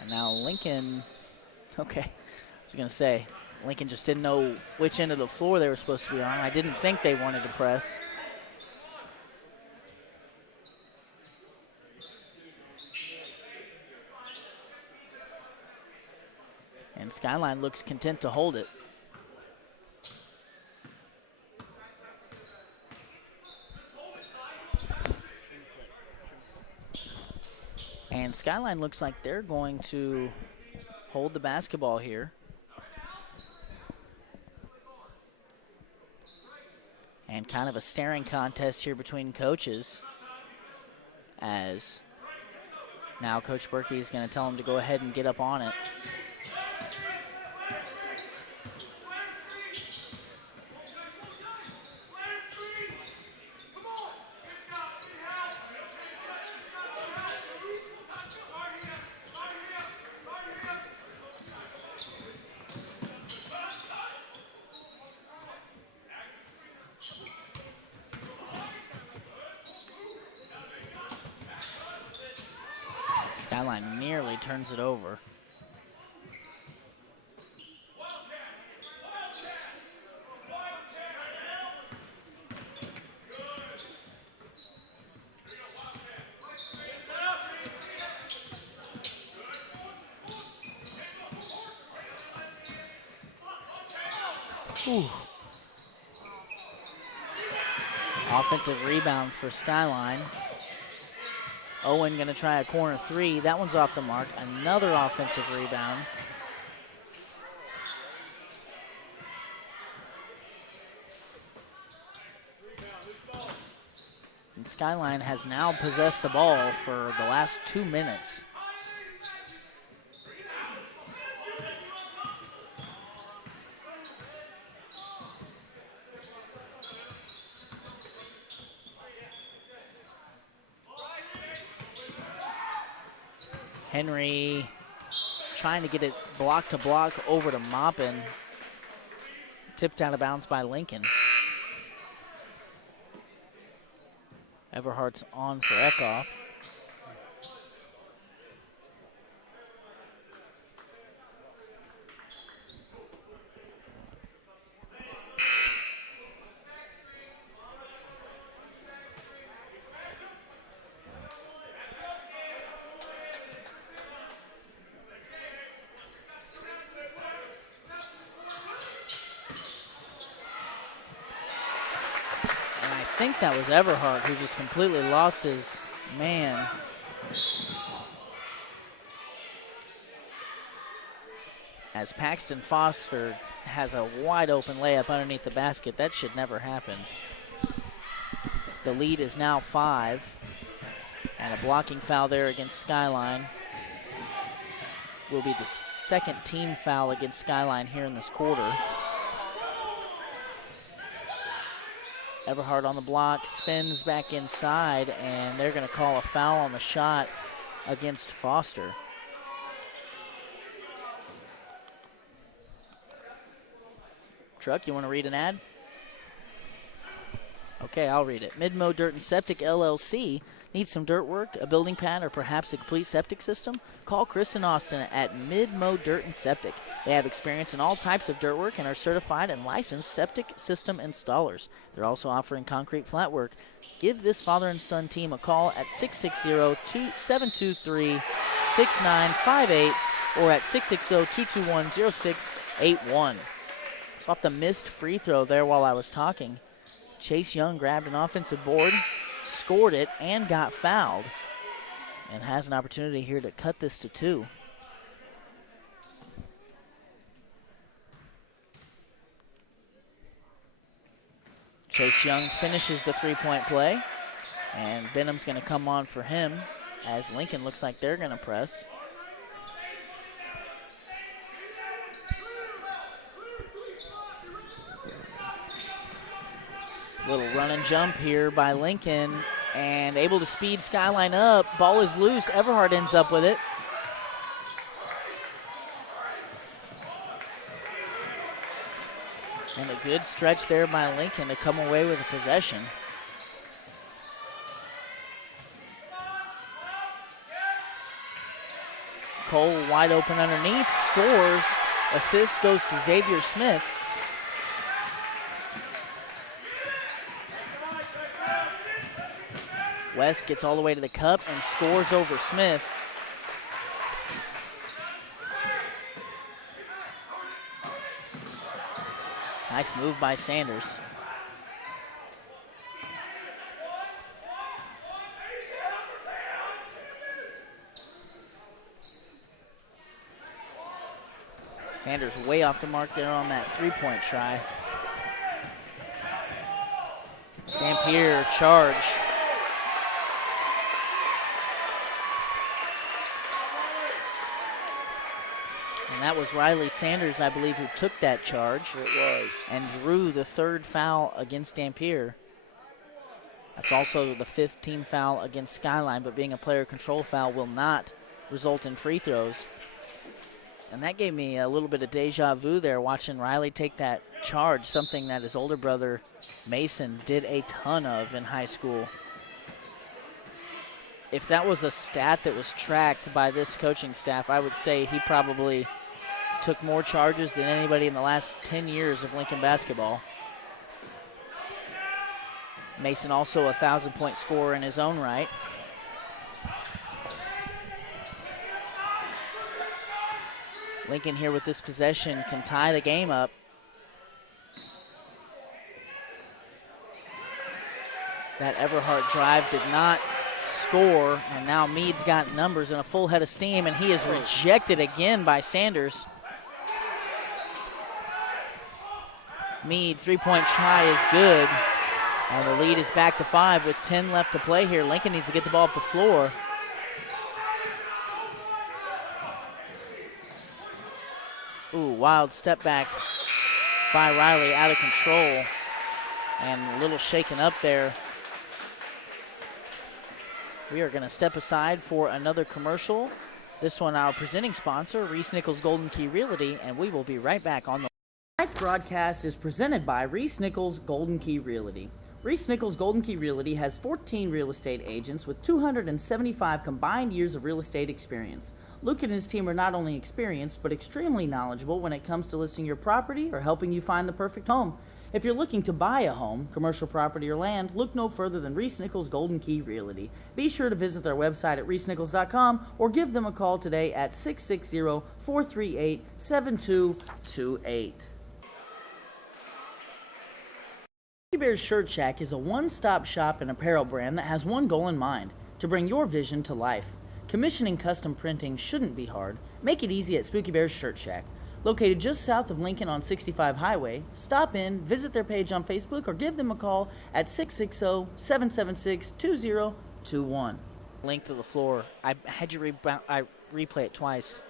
And now Lincoln, okay, I was going to say, Lincoln just didn't know which end of the floor they were supposed to be on. I didn't think they wanted to press. And Skyline looks content to hold it. And Skyline looks like they're going to hold the basketball here. And kind of a staring contest here between coaches, as now Coach Berkey is going to tell him to go ahead and get up on it. Skyline nearly turns it over. Ooh. Offensive rebound for Skyline. Owen going to try a corner 3. That one's off the mark. Another offensive rebound. And Skyline has now possessed the ball for the last 2 minutes. Henry trying to get it block to block over to Maupin. Tipped out of bounds by Lincoln. Everhart's on for Eckhoff. I think that was Everhart who just completely lost his man. As Paxton Foster has a wide open layup underneath the basket. That should never happen. The lead is now 5. And a blocking foul there against Skyline will be the second team foul against Skyline here in this quarter. Everhart on the block, spins back inside, and they're going to call a foul on the shot against Foster. Truck, you want to read an ad? Okay, I'll read it. Midmo Dirt and Septic LLC. Need some dirt work, a building pad, or perhaps a complete septic system? Call Chris and Austin at Midmo Dirt and Septic. They have experience in all types of dirt work and are certified and licensed septic system installers. They're also offering concrete flat work. Give this father and son team a call at 660-723-6958 or at 660-221-0681. So off the missed free throw there while I was talking, Chase Young grabbed an offensive board, scored it, and got fouled, and has an opportunity here to cut this to 2. Chase Young finishes the three-point play, and Benham's going to come on for him as Lincoln looks like they're going to press. Little run and jump here by Lincoln, and able to speed Skyline up. Ball is loose. Everhart ends up with it. And a good stretch there by Lincoln to come away with a possession. Cole wide open underneath, scores. Assist goes to Xavier Smith. West gets all the way to the cup and scores over Smith. Nice move by Sanders. Sanders way off the mark there on that three-point try. Dampier charge. And that was Riley Sanders, I believe, who took that charge. It was. And drew the third foul against Dampier. That's also the fifth team foul against Skyline, but being a player control foul will not result in free throws. And that gave me a little bit of deja vu there, watching Riley take that charge, something that his older brother Mason did a ton of in high school. If that was a stat that was tracked by this coaching staff, I would say he probably took more charges than anybody in the last 10 years of Lincoln basketball. Mason also a 1,000-point scorer in his own right. Lincoln here with this possession can tie the game up. That Everhart drive did not score, and now Meade's got numbers and a full head of steam, and he is rejected again by Sanders. Meade, three-point try is good, and the lead is back to 5 with 10 left to play here. Lincoln needs to get the ball up the floor. Ooh, wild step back by Riley, out of control, and a little shaken up there. We are going to step aside for another commercial. This one, our presenting sponsor, Reese Nichols Golden Key Realty, and we will be right back on the. Tonight's broadcast is presented by Reese Nichols Golden Key Realty. Reese Nichols Golden Key Realty has 14 real estate agents with 275 combined years of real estate experience. Luke and his team are not only experienced, but extremely knowledgeable when it comes to listing your property or helping you find the perfect home. If you're looking to buy a home, commercial property, or land, look no further than Reese Nichols Golden Key Realty. Be sure to visit their website at reesenichols.com or give them a call today at 660-438-7228. Bear's Shirt Shack is a one-stop shop and apparel brand that has one goal in mind: to bring your vision to life. Commissioning custom printing shouldn't be hard. Make it easy at Spooky Bear's Shirt Shack. Located just south of Lincoln on 65 Highway, stop in, visit their page on Facebook, or give them a call at 660-776-2021. Length of the floor. I had you replay it twice.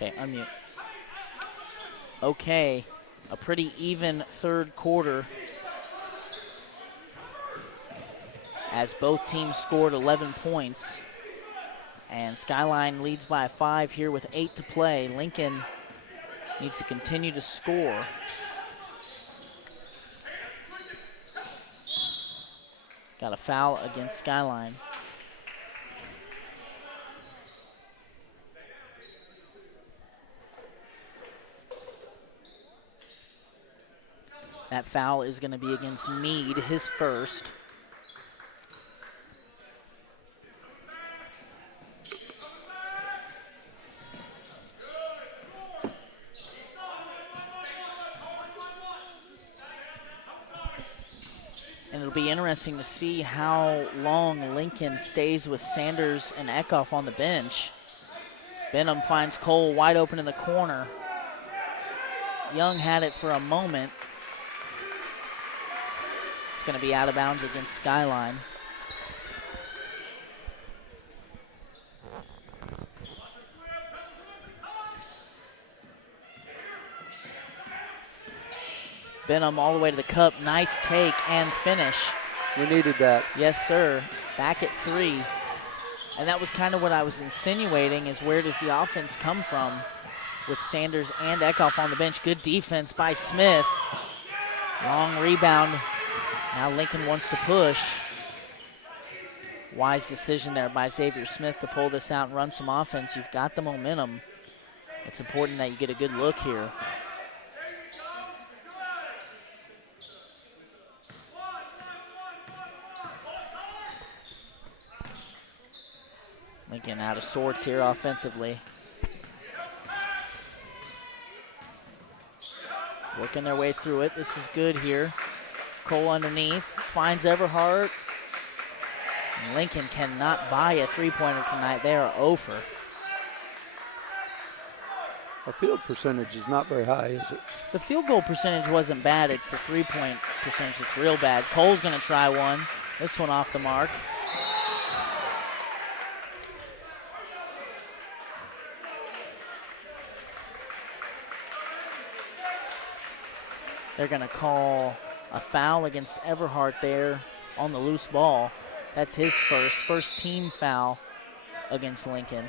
Okay, unmute. Okay, a pretty even third quarter as both teams scored 11 points. And Skyline leads by 5 here with 8 to play. Lincoln needs to continue to score. Got a foul against Skyline. That foul is going to be against Meade, his first. And it'll be interesting to see how long Lincoln stays with Sanders and Eckhoff on the bench. Benham finds Cole wide open in the corner. Young had it for a moment. It's going to be out of bounds against Skyline. Benham all the way to the cup. Nice take and finish. We needed that. Yes, sir. Back at 3. And that was kind of what I was insinuating, is where does the offense come from with Sanders and Eckhoff on the bench. Good defense by Smith. Long rebound. Now Lincoln wants to push. Wise decision there by Xavier Smith to pull this out and run some offense. You've got the momentum. It's important that you get a good look here. Lincoln out of sorts here offensively. Working their way through it. This is good here. Cole underneath, finds Everhart. Lincoln cannot buy a three-pointer tonight. They are over. Our field percentage is not very high, is it? The field goal percentage wasn't bad. It's the three-point percentage that's real bad. Cole's going to try one. This one off the mark. They're going to call a foul against Everhart there on the loose ball. That's his first team foul against Lincoln.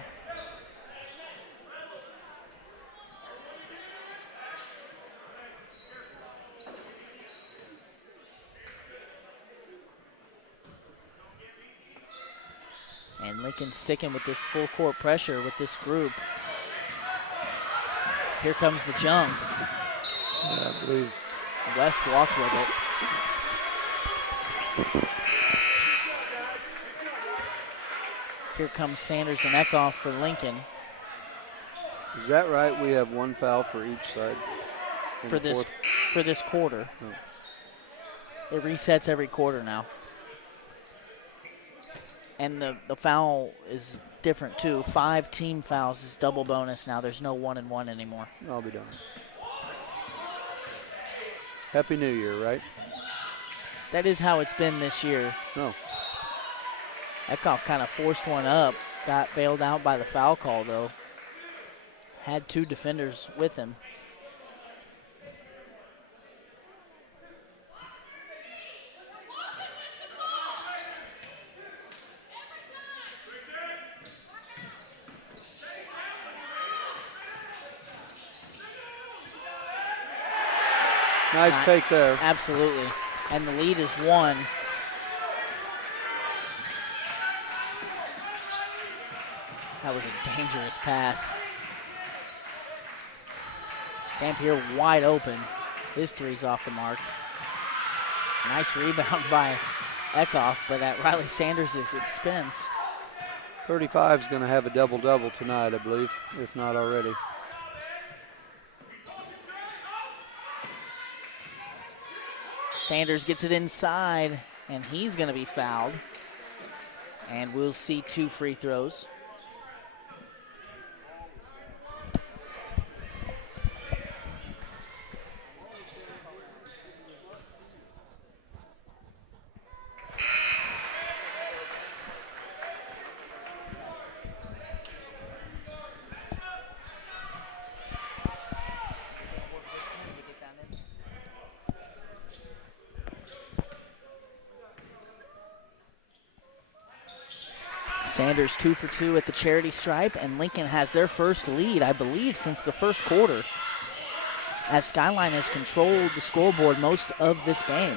And Lincoln sticking with this full court pressure with this group. Here comes the jump. Yeah, I believe West walked with it. Here comes Sanders and Eckhoff for Lincoln. Is that right? We have one foul for each side For this quarter. Oh. It resets every quarter now. And the foul is different too. 5 team fouls is double bonus now. There's no 1-and-1 anymore. I'll be done. Happy New Year, right? That is how it's been this year. No. Eckhoff kind of forced one up. Got bailed out by the foul call, though. Had 2 defenders with him. Nice take there. Absolutely. And the lead is 1. That was a dangerous pass. Dampier wide open. His three's off the mark. Nice rebound by Eckhoff, but at Riley Sanders' expense. 35 is going to have a double-double tonight, I believe, if not already. Sanders gets it inside, and he's going to be fouled. And we'll see 2 free throws. Sanders 2 for 2 at the charity stripe, and Lincoln has their first lead, I believe, since the first quarter, as Skyline has controlled the scoreboard most of this game.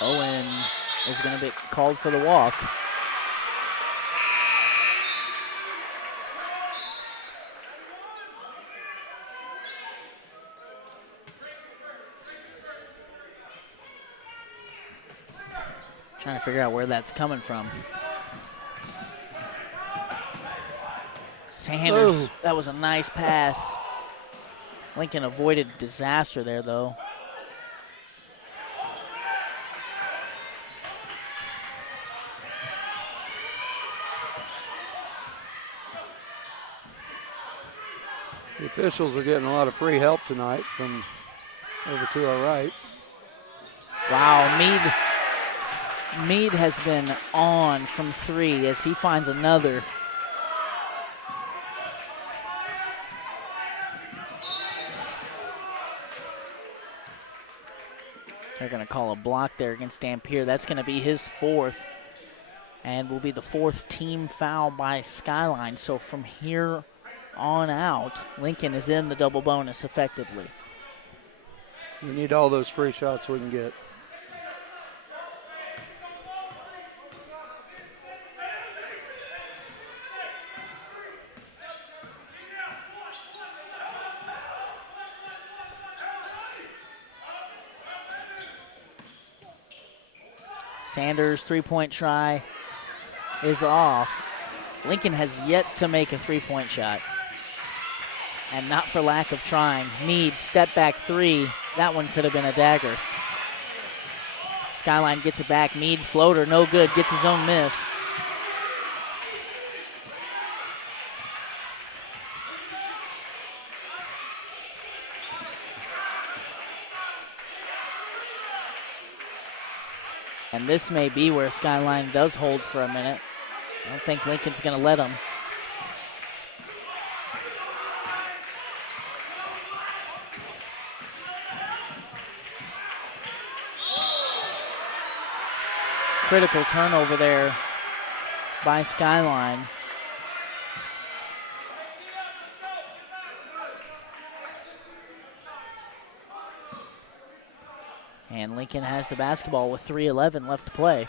Owen is going to be called for the walk. Trying to figure out where that's coming from. Sanders, that was a nice pass. Lincoln avoided disaster there, though. The officials are getting a lot of free help tonight from over to our right. Wow, Meade has been on from 3 as he finds another. They're going to call a block there against Dampier. That's going to be his 4th and will be the 4th team foul by Skyline. So from here on out, Lincoln is in the double bonus effectively. We need all those free shots we can get. Sanders' three-point try is off. Lincoln has yet to make a three-point shot, and not for lack of trying. Meade, step back 3. That one could have been a dagger. Skyline gets it back. Meade, floater, no good. Gets his own miss. And this may be where Skyline does hold for a minute. I don't think Lincoln's going to let them. Critical turnover there by Skyline. And Lincoln has the basketball with 3:11 left to play.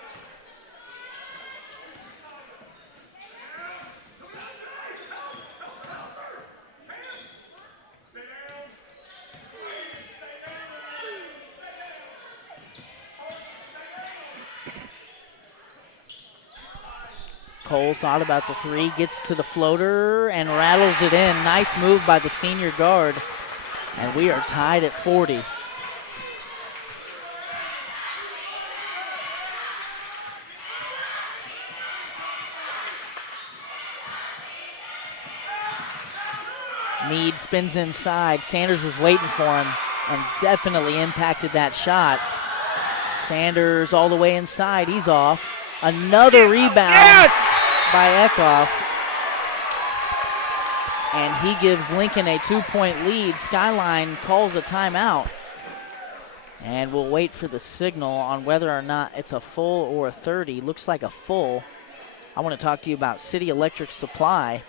Cole thought about the 3, gets to the floater and rattles it in. Nice move by the senior guard. And we are tied at 40. Meade spins inside. Sanders was waiting for him and definitely impacted that shot. Sanders all the way inside. He's off. Another rebound by Eckhoff. And he gives Lincoln a 2-point lead. Skyline calls a timeout. And we'll wait for the signal on whether or not it's a full or a 30. Looks like a full. I want to talk to you about City Electric Supply.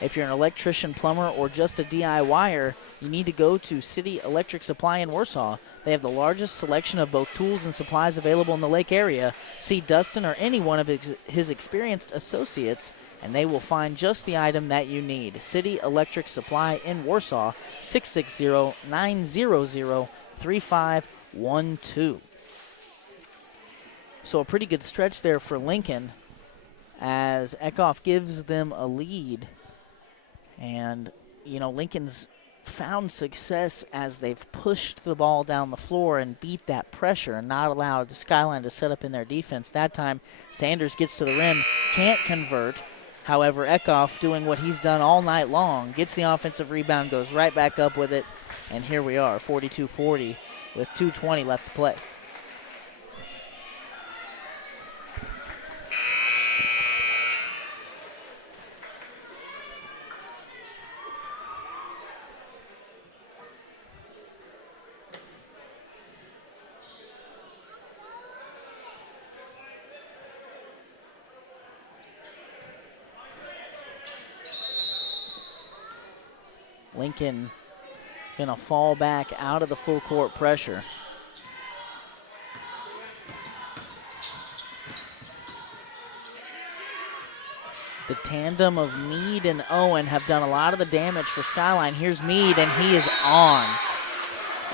If you're an electrician, plumber, or just a DIYer, you need to go to City Electric Supply in Warsaw. They have the largest selection of both tools and supplies available in the Lake area. See Dustin or any one of his experienced associates, and they will find just the item that you need. City Electric Supply in Warsaw, 660-900-3512. So a pretty good stretch there for Lincoln as Eckhoff gives them a lead. And, you know, Lincoln's found success as they've pushed the ball down the floor and beat that pressure and not allowed Skyline to set up in their defense. That time, Sanders gets to the rim, can't convert. However, Eckhoff doing what he's done all night long, gets the offensive rebound, goes right back up with it, and here we are, 42-40 with 2:20 left to play. Lincoln gonna fall back out of the full court pressure. The tandem of Meade and Owen have done a lot of the damage for Skyline. Here's Meade, and he is on.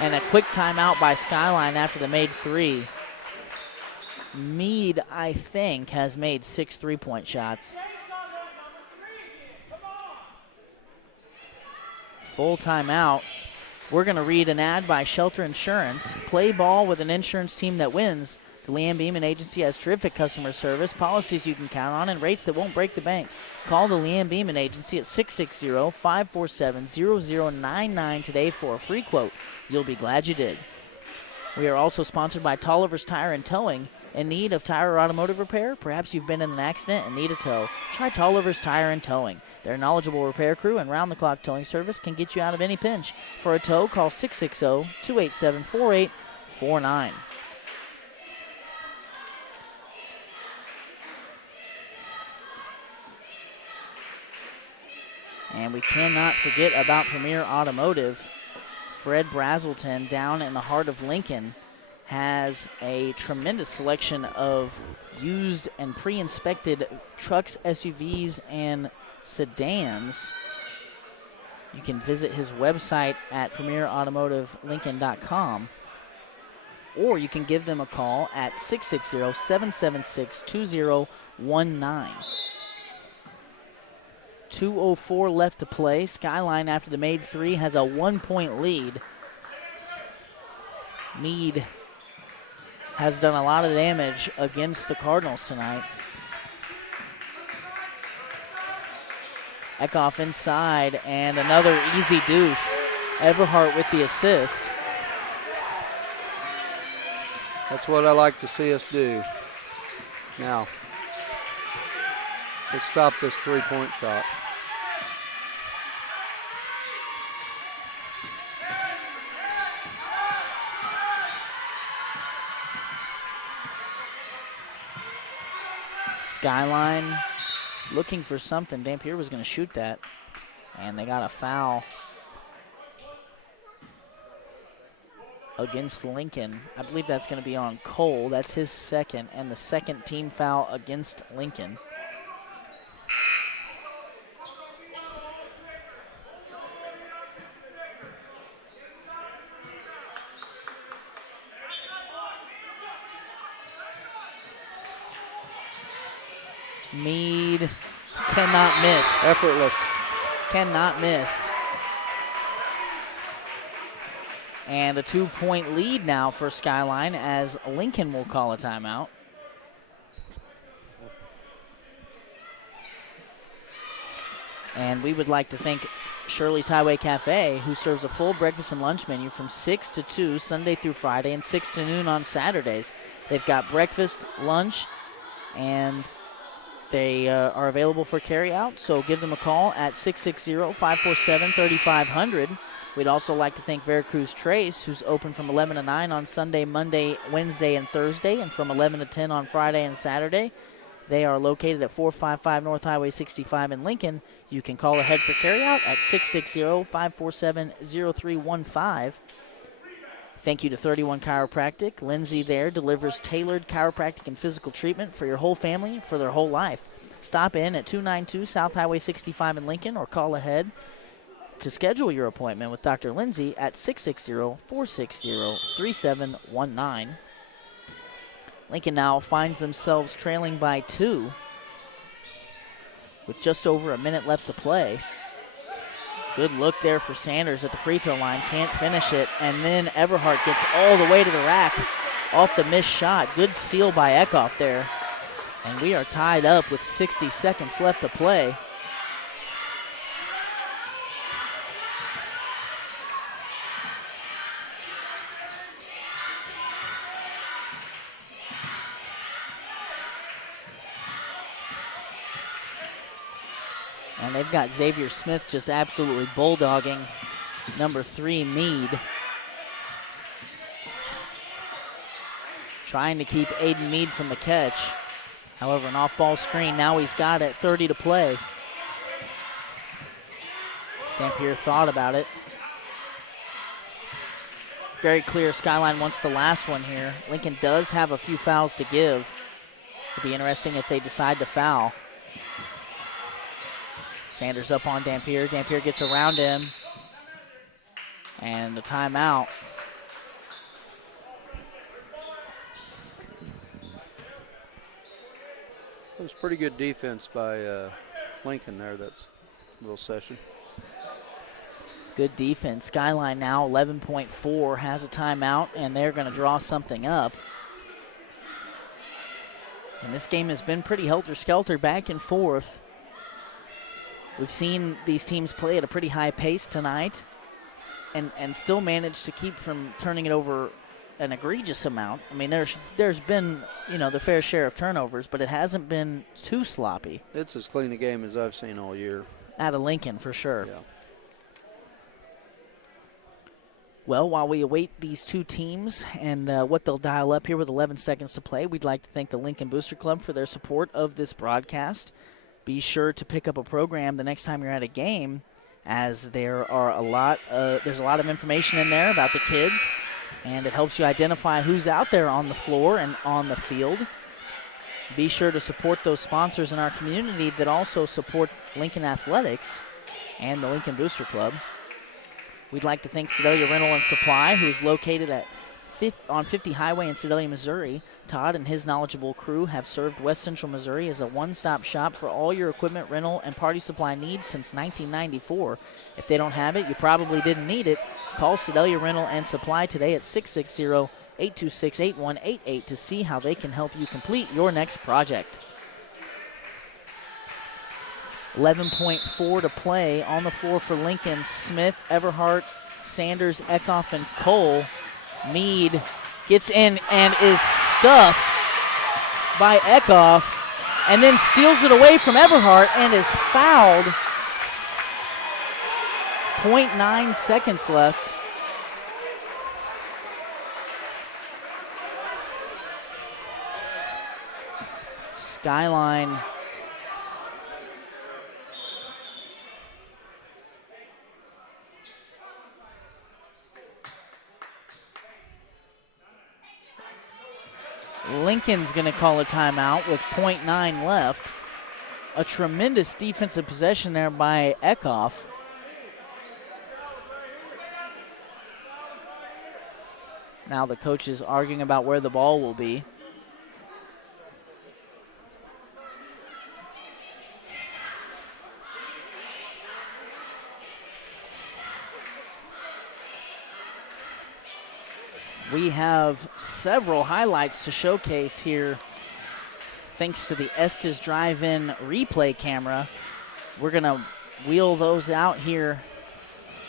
And a quick timeout by Skyline after the made 3. Meade, I think, has made 6 3-point shots. Full timeout. We're going to read an ad by Shelter Insurance. Play ball with an insurance team that wins. The Leanne Beeman Agency has terrific customer service, policies you can count on, and rates that won't break the bank. Call the Leanne Beeman Agency at 660-547-0099 today for a free quote. You'll be glad you did. We are also sponsored by Tolliver's Tire and Towing. In need of tire or automotive repair? Perhaps you've been in an accident and need a tow. Try Tolliver's Tire and Towing. Their knowledgeable repair crew and round-the-clock towing service can get you out of any pinch. For a tow, call 660-287-4849. And we cannot forget about Premier Automotive. Fred Brazelton down in the heart of Lincoln has a tremendous selection of used and pre-inspected trucks, SUVs, and sedans. You can visit his website at premierautomotivelincoln.com, or you can give them a call at 660-776-2019. 2:04 left to play. Skyline, after the made three, has a 1-point lead. Meade has done a lot of damage against the Cardinals tonight. Eckhoff inside, and another easy deuce. Everhart with the assist. That's what I like to see us do. Now, let's stop this three-point shot. Skyline looking for something. Dampier was going to shoot that, and they got a foul against Lincoln. I believe that's going to be on Cole. That's his second, and the second team foul against Lincoln. Meade cannot miss. Effortless. Cannot miss. And a 2-point lead now for Skyline as Lincoln will call a timeout. And we would like to thank Shirley's Highway Cafe, who serves a full breakfast and lunch menu from 6 to 2 Sunday through Friday and 6 to noon on Saturdays. They've got breakfast, lunch, and they are available for carryout, so give them a call at 660-547-3500. We'd also like to thank Veracruz Trace, who's open from 11 to 9 on Sunday, Monday, Wednesday, and Thursday, and from 11 to 10 on Friday and Saturday. They are located at 455 North Highway 65 in Lincoln. You can call ahead for carryout at 660-547-0315. Thank you to 31 Chiropractic. Lindsay there delivers tailored chiropractic and physical treatment for your whole family for their whole life. Stop in at 292 South Highway 65 in Lincoln or call ahead to schedule your appointment with Dr. Lindsay at 660-460-3719. Lincoln now finds themselves trailing by 2 with just over a minute left to play. Good look there for Sanders at the free throw line. Can't finish it. And then Everhart gets all the way to the rack off the missed shot. Good steal by Eckhoff there. And we are tied up with 60 seconds left to play. And they've got Xavier Smith just absolutely bulldogging number 3, Meade. Trying to keep Aiden Meade from the catch. However, an off-ball screen. Now he's got it. 30 to play. Dampier thought about it. Very clear. Skyline wants the last one here. Lincoln does have a few fouls to give. It'll be interesting if they decide to foul. Sanders up on Dampier. Dampier gets around him. And the timeout. It was pretty good defense by Lincoln there, that's little session. Good defense. Skyline now 11.4 has a timeout, and they're going to draw something up. And this game has been pretty helter-skelter, back and forth. We've seen these teams play at a pretty high pace tonight and still manage to keep from turning it over an egregious amount. I mean, there's been, the fair share of turnovers, but it hasn't been too sloppy. It's as clean a game as I've seen all year. Out of Lincoln, for sure. Yeah. Well, while we await these two teams and what they'll dial up here with 11 seconds to play, we'd like to thank the Lincoln Booster Club for their support of this broadcast. Be sure to pick up a program the next time you're at a game, as there's a lot of information in there about the kids, and it helps you identify who's out there on the floor and on the field. Be sure to support those sponsors in our community that also support Lincoln Athletics and the Lincoln Booster Club. We'd like to thank Sedalia Rental and Supply, who is located on 50 Highway in Sedalia, Missouri. Todd and his knowledgeable crew have served West Central Missouri as a one-stop shop for all your equipment rental and party supply needs since 1994. If they don't have it, you probably didn't need it. Call Sedalia Rental and Supply today at 660-826-8188 to see how they can help you complete your next project. 11.4 to play on the floor for Lincoln. Smith, Everhart, Sanders, Eckhoff, and Cole. Mead gets in and is stuffed by Eckhoff and then steals it away from Everhart and is fouled. 0.9 seconds left. Skyline Lincoln's going to call a timeout with 0.9 left. A tremendous defensive possession there by Eckhoff. Now the coach is arguing about where the ball will be. We have several highlights to showcase here thanks to the Estes Drive-In replay camera. We're going to wheel those out here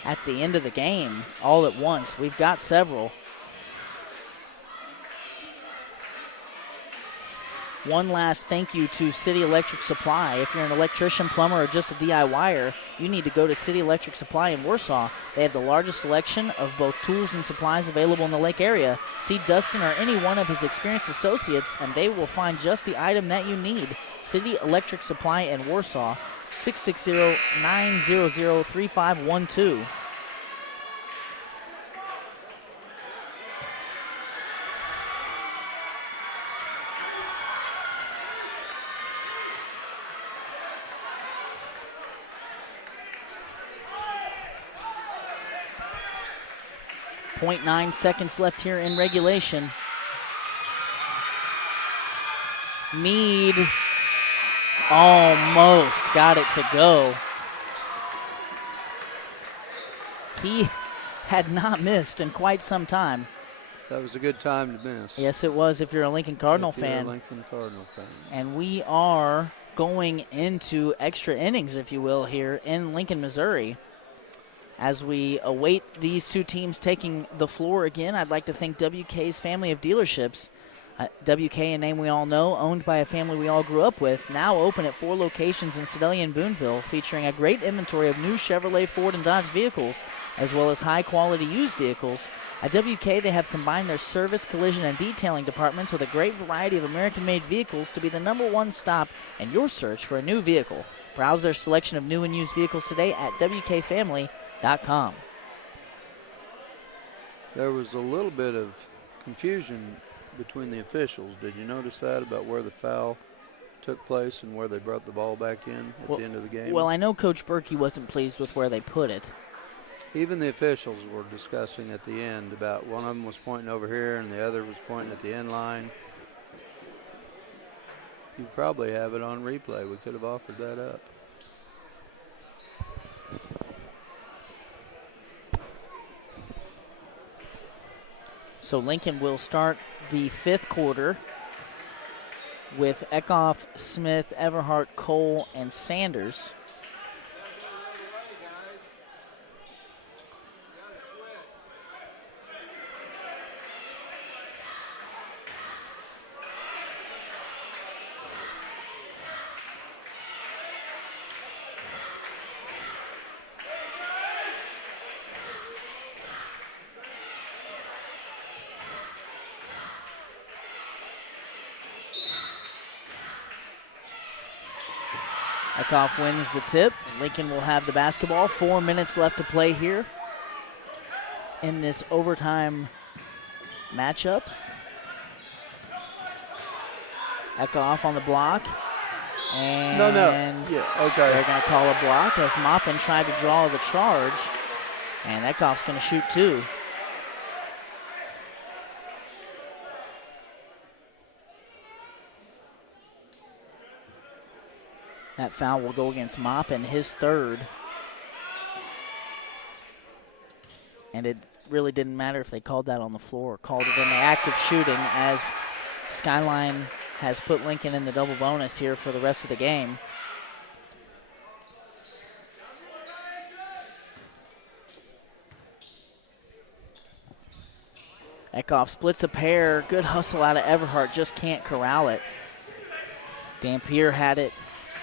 at the end of the game all at once. We've got several. One last thank you to City Electric Supply. If you're an electrician, plumber, or just a DIYer, you need to go to City Electric Supply in Warsaw. They have the largest selection of both tools and supplies available in the Lake area. See Dustin or any one of his experienced associates, and they will find just the item that you need. City Electric Supply in Warsaw, 660-900-3512. .9 seconds left here in regulation. Mead almost got it to go. He had not missed in quite some time. That was a good time to miss. Yes, it was if you're a Lincoln Cardinal fan. Lincoln Cardinal fan. And we are going into extra innings, if you will, here in Lincoln, Missouri. As we await these two teams taking the floor again, I'd like to thank WK's family of dealerships. WK, a name we all know, owned by a family we all grew up with, now open at 4 locations in Sedalia and Boonville, featuring a great inventory of new Chevrolet, Ford, and Dodge vehicles, as well as high-quality used vehicles. At WK, they have combined their service, collision, and detailing departments with a great variety of American-made vehicles to be the #1 stop in your search for a new vehicle. Browse their selection of new and used vehicles today at WKFamily.com. There was a little bit of confusion between the officials. Did you notice that about where the foul took place and where they brought the ball back in at the end of the game? Well, I know Coach Berkey wasn't pleased with where they put it. Even the officials were discussing at the end about one of them was pointing over here and the other was pointing at the end line. You probably have it on replay. We could have offered that up. So Lincoln will start the 5th quarter with Eckhoff, Smith, Everhart, Cole, and Sanders. Eckhoff wins the tip. Lincoln will have the basketball. 4 minutes left to play here in this overtime matchup. Eckhoff on the block. And no. Yeah, okay. they're going to call a block as Maupin tried to draw the charge. And Eckhoff's going to shoot 2. That foul will go against Maupin, his 3rd. And it really didn't matter if they called that on the floor or called it in the act of shooting, as Skyline has put Lincoln in the double bonus here for the rest of the game. Eckhoff splits a pair. Good hustle out of Everhart, just can't corral it. Dampier had it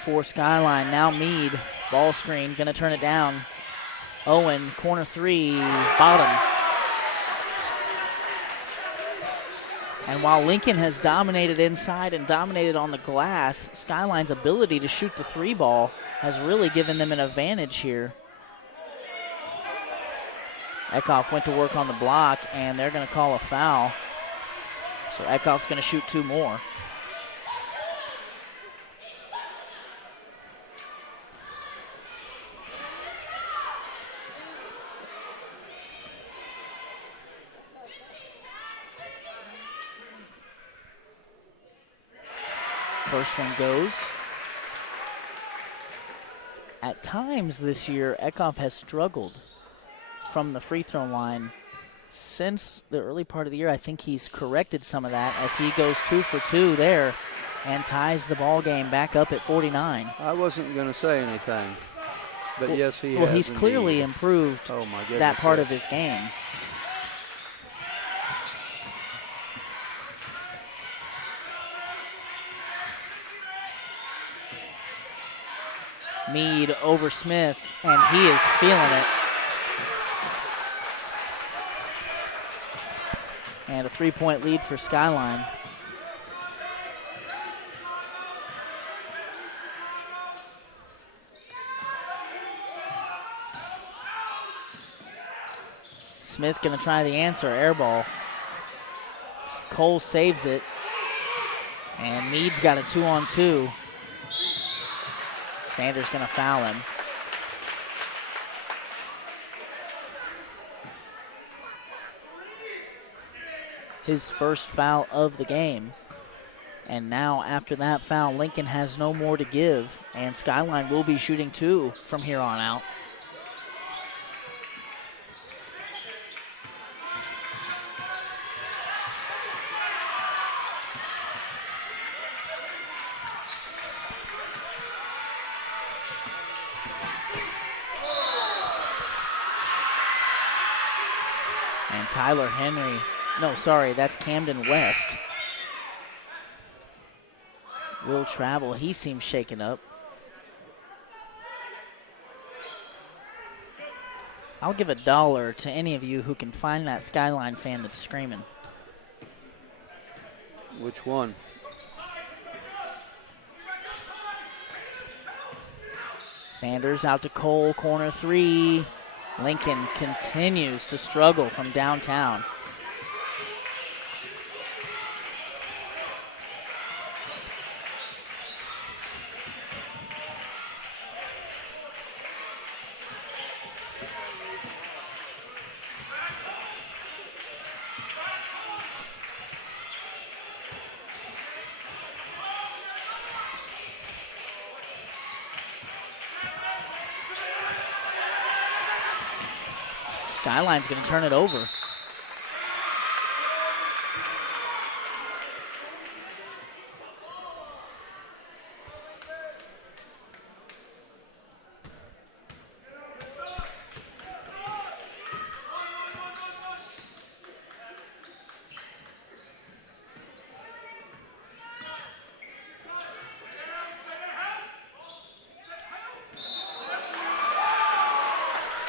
for Skyline. Now Meade, ball screen, gonna turn it down. Owen, corner 3, bottom. And while Lincoln has dominated inside and dominated on the glass, Skyline's ability to shoot the 3 ball has really given them an advantage here. Eckhoff went to work on the block, and they're gonna call a foul. So Eckhoff's gonna shoot 2 more. First one goes. At times this year, Eckhoff has struggled from the free throw line. Since the early part of the year, I think he's corrected some of that as he goes 2 for 2 there and ties the ball game back up at 49. I wasn't going to say anything, but yes, he has. Well, he's indeed. Clearly improved that part of his game. Meade over Smith, and he is feeling it. And a 3-point lead for Skyline. Smith gonna try the answer, air ball. Cole saves it. And Meade's got a 2-on-2. Sanders gonna foul him. His first foul of the game. And now after that foul, Lincoln has no more to give, and Skyline will be shooting 2 from here on out. And Tyler Henry, no, sorry, that's Camden West, will travel. He seems shaken up. I'll give $1 to any of you who can find that Skyline fan that's screaming. Which one? Sanders out to Cole, corner 3. Lincoln continues to struggle from downtown. Skyline's going to turn it over.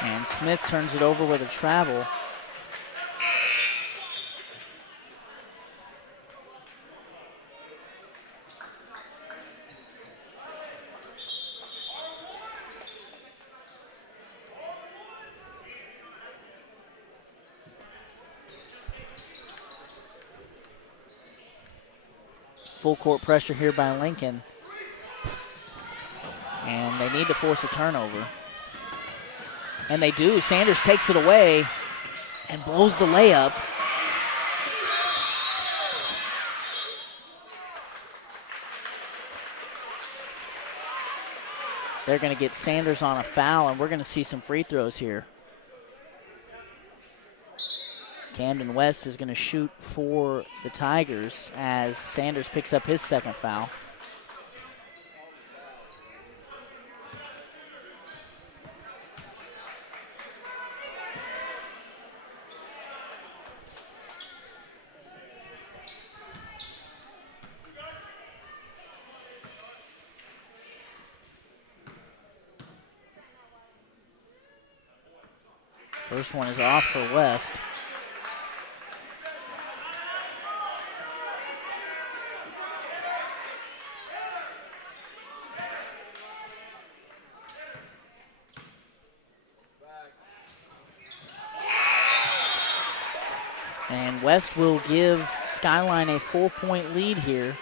And Smith turns it over with a travel. Full court pressure here by Lincoln. And they need to force a turnover. And they do. Sanders takes it away and blows the layup. They're going to get Sanders on a foul, and we're going to see some free throws here. Camden West is going to shoot for the Tigers as Sanders picks up his second foul. First one is off for West. And West will give Skyline a 4-point lead here.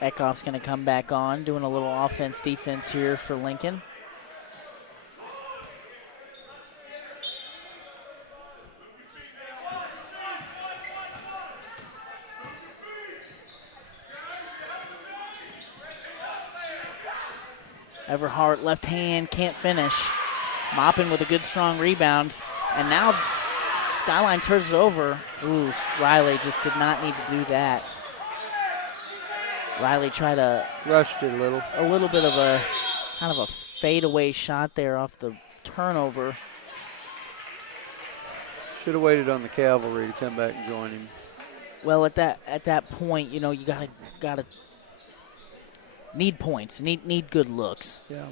Eckhoff's going to come back on, doing a little offense-defense here for Lincoln. Everhart, left hand, can't finish. Moppin with a good, strong rebound. And now Skyline turns it over. Ooh, Riley just did not need to do that. Riley tried to... rushed it a little. A little bit of a kind of a fadeaway shot there off the turnover. Should have waited on the Cavalry to come back and join him. Well, at that point, you know, you gotta need points, need good looks. Yeah.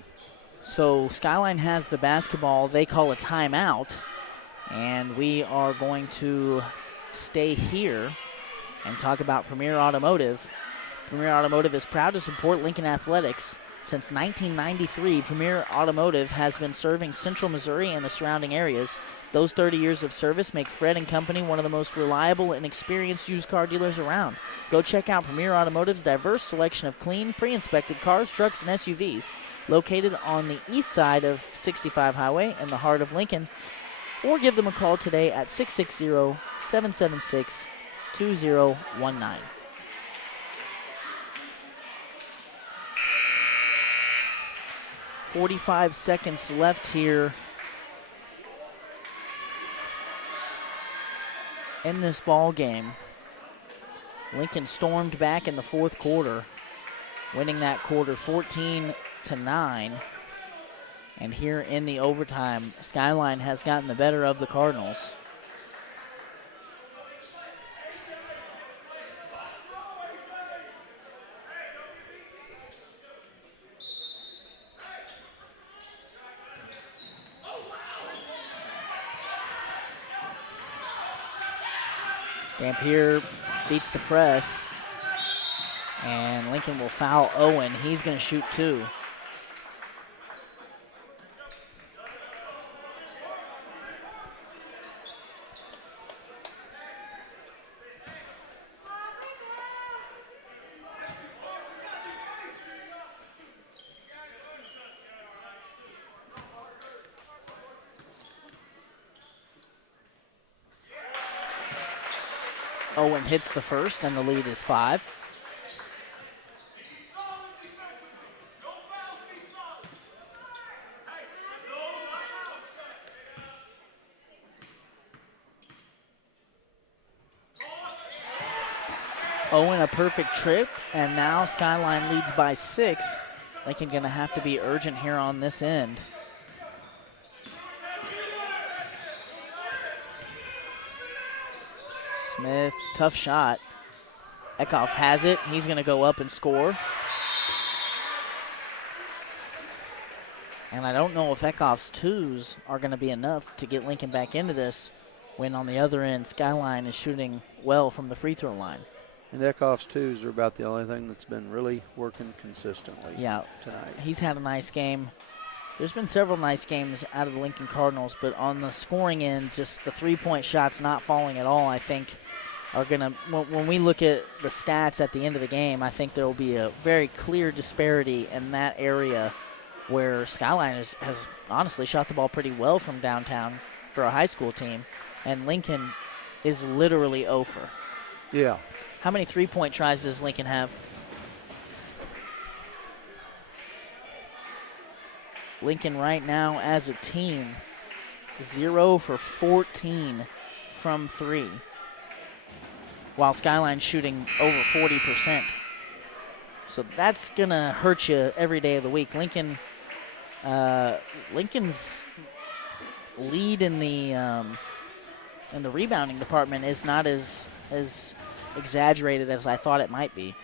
So Skyline has the basketball. They call a timeout, and we are going to stay here and talk about Premier Automotive. Premier Automotive is proud to support Lincoln Athletics. Since 1993, Premier Automotive has been serving Central Missouri and the surrounding areas. Those 30 years of service make Fred & Company one of the most reliable and experienced used car dealers around. Go check out Premier Automotive's diverse selection of clean, pre-inspected cars, trucks, and SUVs. Located on the east side of 65 Highway in the heart of Lincoln. Or give them a call today at 660-776-2019. .45 seconds left here in this ball game. Lincoln stormed back in the fourth quarter, winning that quarter 14-9. And here in the overtime, Skyline has gotten the better of the Cardinals. Dampier beats the press, and Lincoln will foul Owen. He's going to shoot two. Owen hits the first, and the lead is 5. Owen a perfect trip, and now Skyline leads by 6. Lincoln going to have to be urgent here on this end. Smith, tough shot. Eckhoff has it. He's going to go up and score. And I don't know if Eckhoff's twos are going to be enough to get Lincoln back into this when on the other end, Skyline is shooting well from the free throw line. And Eckhoff's twos are about the only thing that's been really working consistently tonight. He's had a nice game. There's been several nice games out of the Lincoln Cardinals, but on the scoring end, just the three-point shots not falling at all, I think, are going to, when we look at the stats at the end of the game, I think there will be a very clear disparity in that area where Skyline has honestly shot the ball pretty well from downtown for a high school team, and Lincoln is literally over. Yeah. How many three-point tries does Lincoln have? Lincoln right now as a team, 0 for 14 from 3, while Skyline's shooting over 40%. So that's going to hurt you every day of the week. Lincoln's lead in the rebounding department is not as exaggerated as I thought it might be.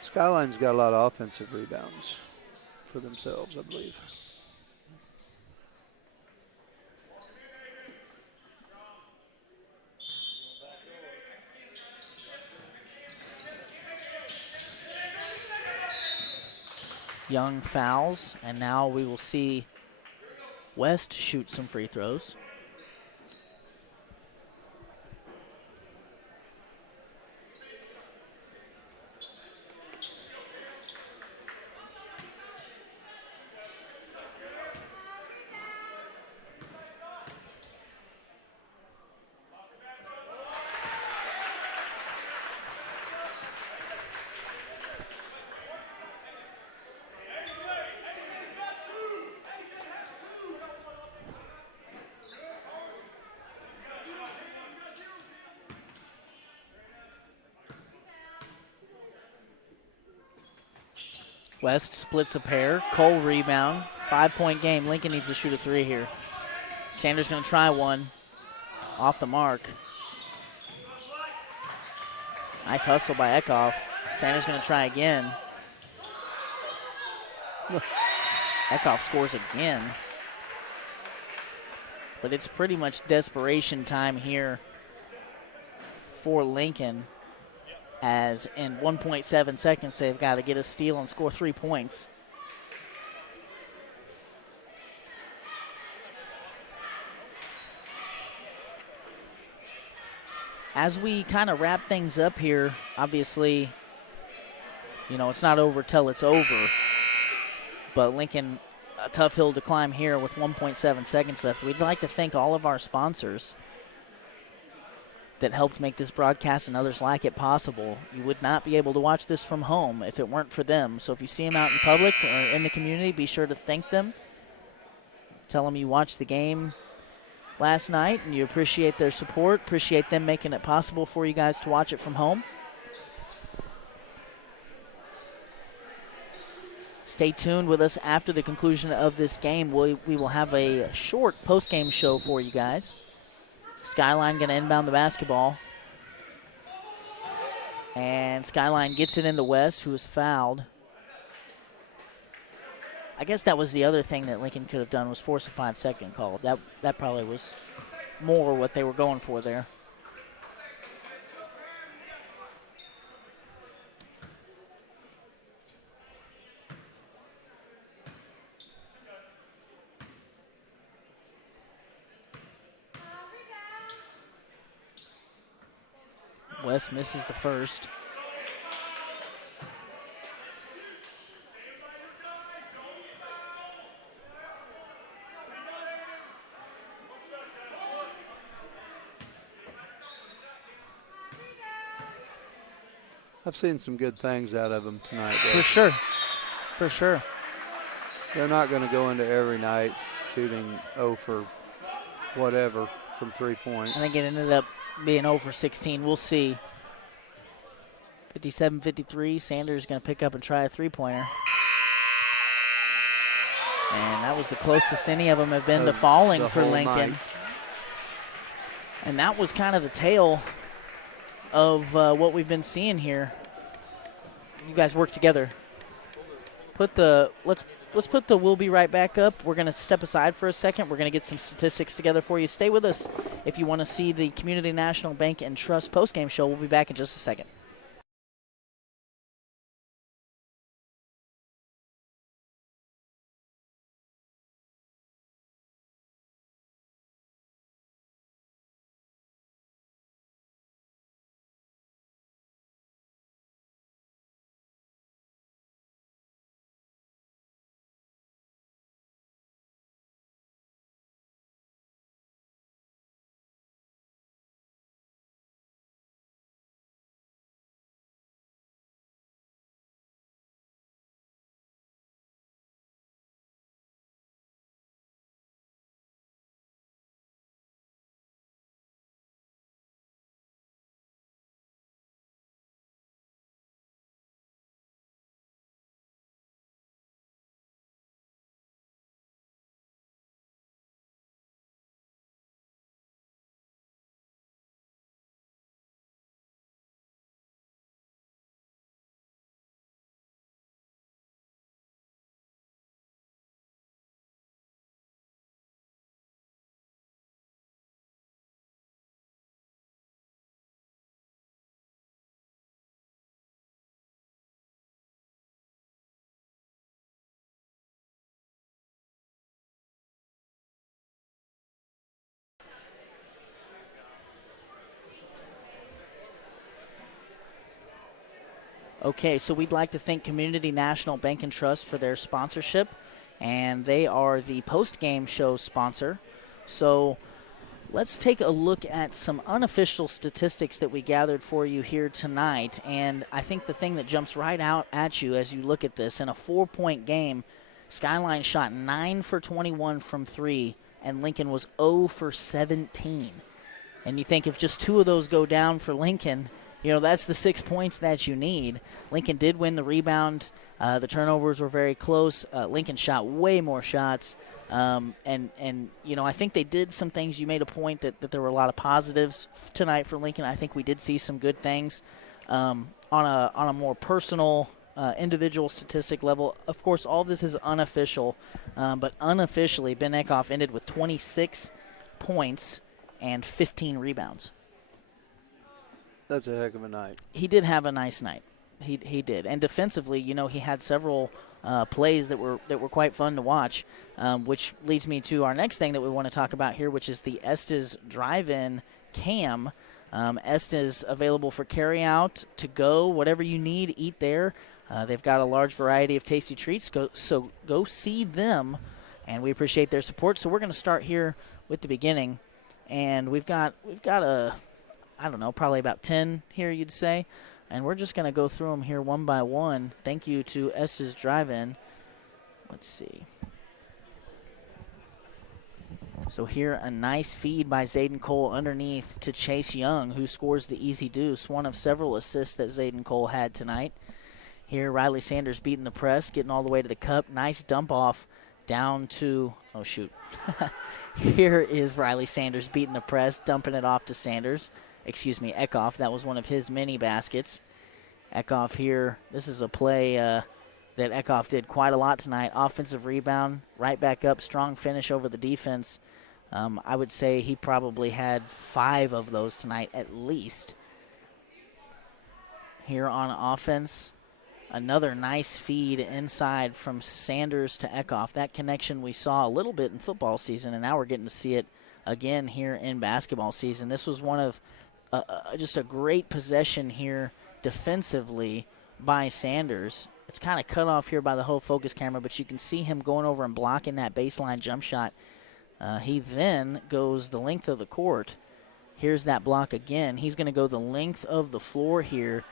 Skyline's got a lot of offensive rebounds for themselves, I believe. Young fouls, and now we will see West shoot some free throws. West splits a pair. Cole rebound. 5-point game. Lincoln needs to shoot a three here. Sanders going to try one. Off the mark. Nice hustle by Eckhoff. Sanders going to try again. Eckhoff scores again. But it's pretty much desperation time here for Lincoln, as in 1.7 seconds they've got to get a steal and score 3 points. As we kind of wrap things up here, obviously, you know, it's not over till it's over. But Lincoln, a tough hill to climb here with 1.7 seconds left. We'd like to thank all of our sponsors that helped make this broadcast and others like it possible. You would not be able to watch this from home if it weren't for them. So if you see them out in public or in the community, be sure to thank them. Tell them you watched the game last night and you appreciate their support, appreciate them making it possible for you guys to watch it from home. Stay tuned with us after the conclusion of this game. We will have a short post-game show for you guys. Skyline going to inbound the basketball. And Skyline gets it into West, who is fouled. I guess that was the other thing that Lincoln could have done, was force a 5-second call. That probably was more what they were going for there. West misses the first. I've seen some good things out of them tonight, though. For sure. For sure. They're not going to go into every night shooting 0 for whatever from 3-point. I think it ended up being 0 for 16. We'll see. 57-53. Sanders going to pick up and try a three-pointer. And that was the closest any of them have been to falling for Lincoln. Night. And that was kind of the tale of what we've been seeing here. You guys work together. let's put the we'll be right back up. We're going to step aside for a second. We're going to get some statistics together for you. Stay with us if you want to see the Community National Bank and Trust postgame show. We'll be back in just a second. Okay, so we'd like to thank Community National Bank and Trust for their sponsorship, and they are the post-game show sponsor. So let's take a look at some unofficial statistics that we gathered for you here tonight, and I think the thing that jumps right out at you as you look at this, in a 4-point game, Skyline shot 9 for 21 from 3, and Lincoln was 0 for 17. And you think if just 2 of those go down for Lincoln, that's the 6 points that you need. Lincoln did win the rebound. The turnovers were very close. Lincoln shot way more shots. I think they did some things. You made a point that there were a lot of positives tonight for Lincoln. I think we did see some good things on a more personal, individual statistic level. Of course, all this is unofficial, but unofficially, Ben Eckhoff ended with 26 points and 15 rebounds. That's a heck of a night. He did have a nice night. He did. And defensively, he had several plays that were quite fun to watch, which leads me to our next thing that we want to talk about here, which is the Estes drive-in cam. Estes available for carry-out, to go, whatever you need, eat there. They've got a large variety of tasty treats, so go see them, and we appreciate their support. So we're going to start here with the beginning, and we've got probably about 10 here, you'd say. And we're just going to go through them here one by one. Thank you to Estes Drive-In. Let's see. So here, a nice feed by Zayden Cole underneath to Chase Young, who scores the easy deuce, one of several assists that Zayden Cole had tonight. Here, Riley Sanders beating the press, getting all the way to the cup. Nice dump off down to, oh, shoot. Here is Riley Sanders beating the press, dumping it off to Eckhoff. That was one of his mini baskets. Eckhoff here, this is a play that Eckhoff did quite a lot tonight. Offensive rebound, right back up, strong finish over the defense. I would say he probably had 5 of those tonight at least. Here on offense, another nice feed inside from Sanders to Eckhoff. That connection we saw a little bit in football season, and now we're getting to see it again here in basketball season. This was one of just a great possession here defensively by Sanders. It's kind of cut off here by the whole focus camera, but you can see him going over and blocking that baseline jump shot. He then goes the length of the court. Here's that block again. He's going to go the length of the floor here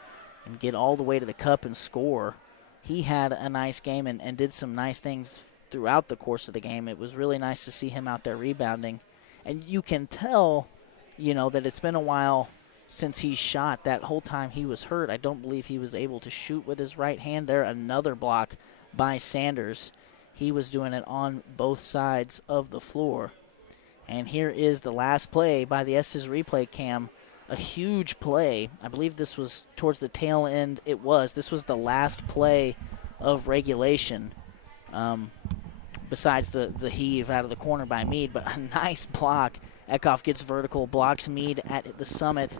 and get all the way to the cup and score. He had a nice game and did some nice things throughout the course of the game. It was really nice to see him out there rebounding. And you can tell, that it's been a while since he shot. That whole time he was hurt, I don't believe he was able to shoot with his right hand there. Another block by Sanders. He was doing it on both sides of the floor. And here is the last play by the Estes replay cam. A huge play. I believe this was towards the tail end. This was the last play of regulation. Besides the heave out of the corner by Meade, but a nice block. Eckhoff gets vertical, blocks Meade at the summit,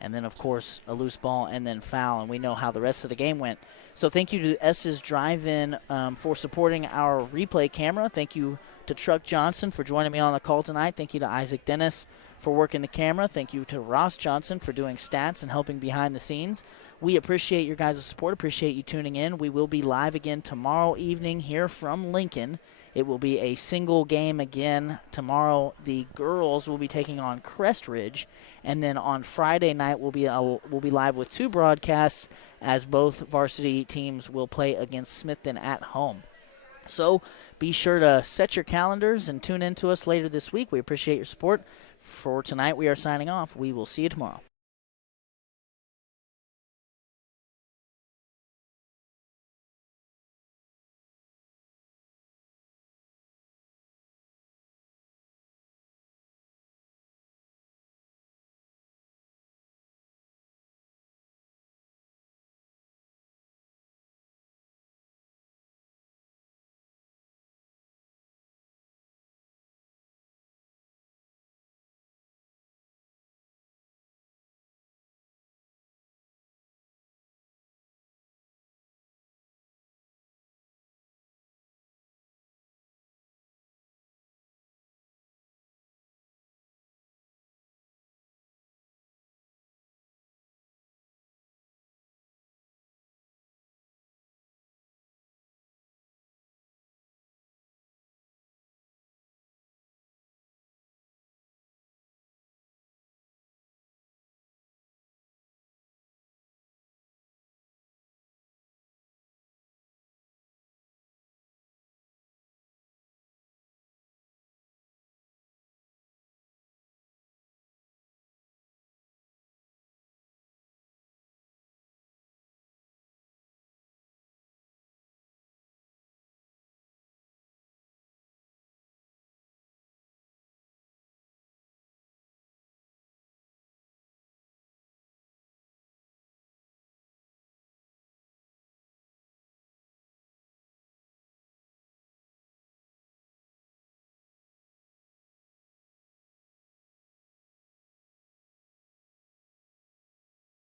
and then, of course, a loose ball and then foul, and we know how the rest of the game went. So thank you to S's Drive-In for supporting our replay camera. Thank you to Truck Johnson for joining me on the call tonight. Thank you to Isaac Dennis for working the camera. Thank you to Ross Johnson for doing stats and helping behind the scenes. We appreciate your guys' support, appreciate you tuning in. We will be live again tomorrow evening here from Lincoln. It will be a single game again tomorrow. The girls will be taking on Crest Ridge, and then on Friday night we'll be live with 2 broadcasts as both varsity teams will play against Smithton at home. So be sure to set your calendars and tune in to us later this week. We appreciate your support. For tonight, we are signing off. We will see you tomorrow.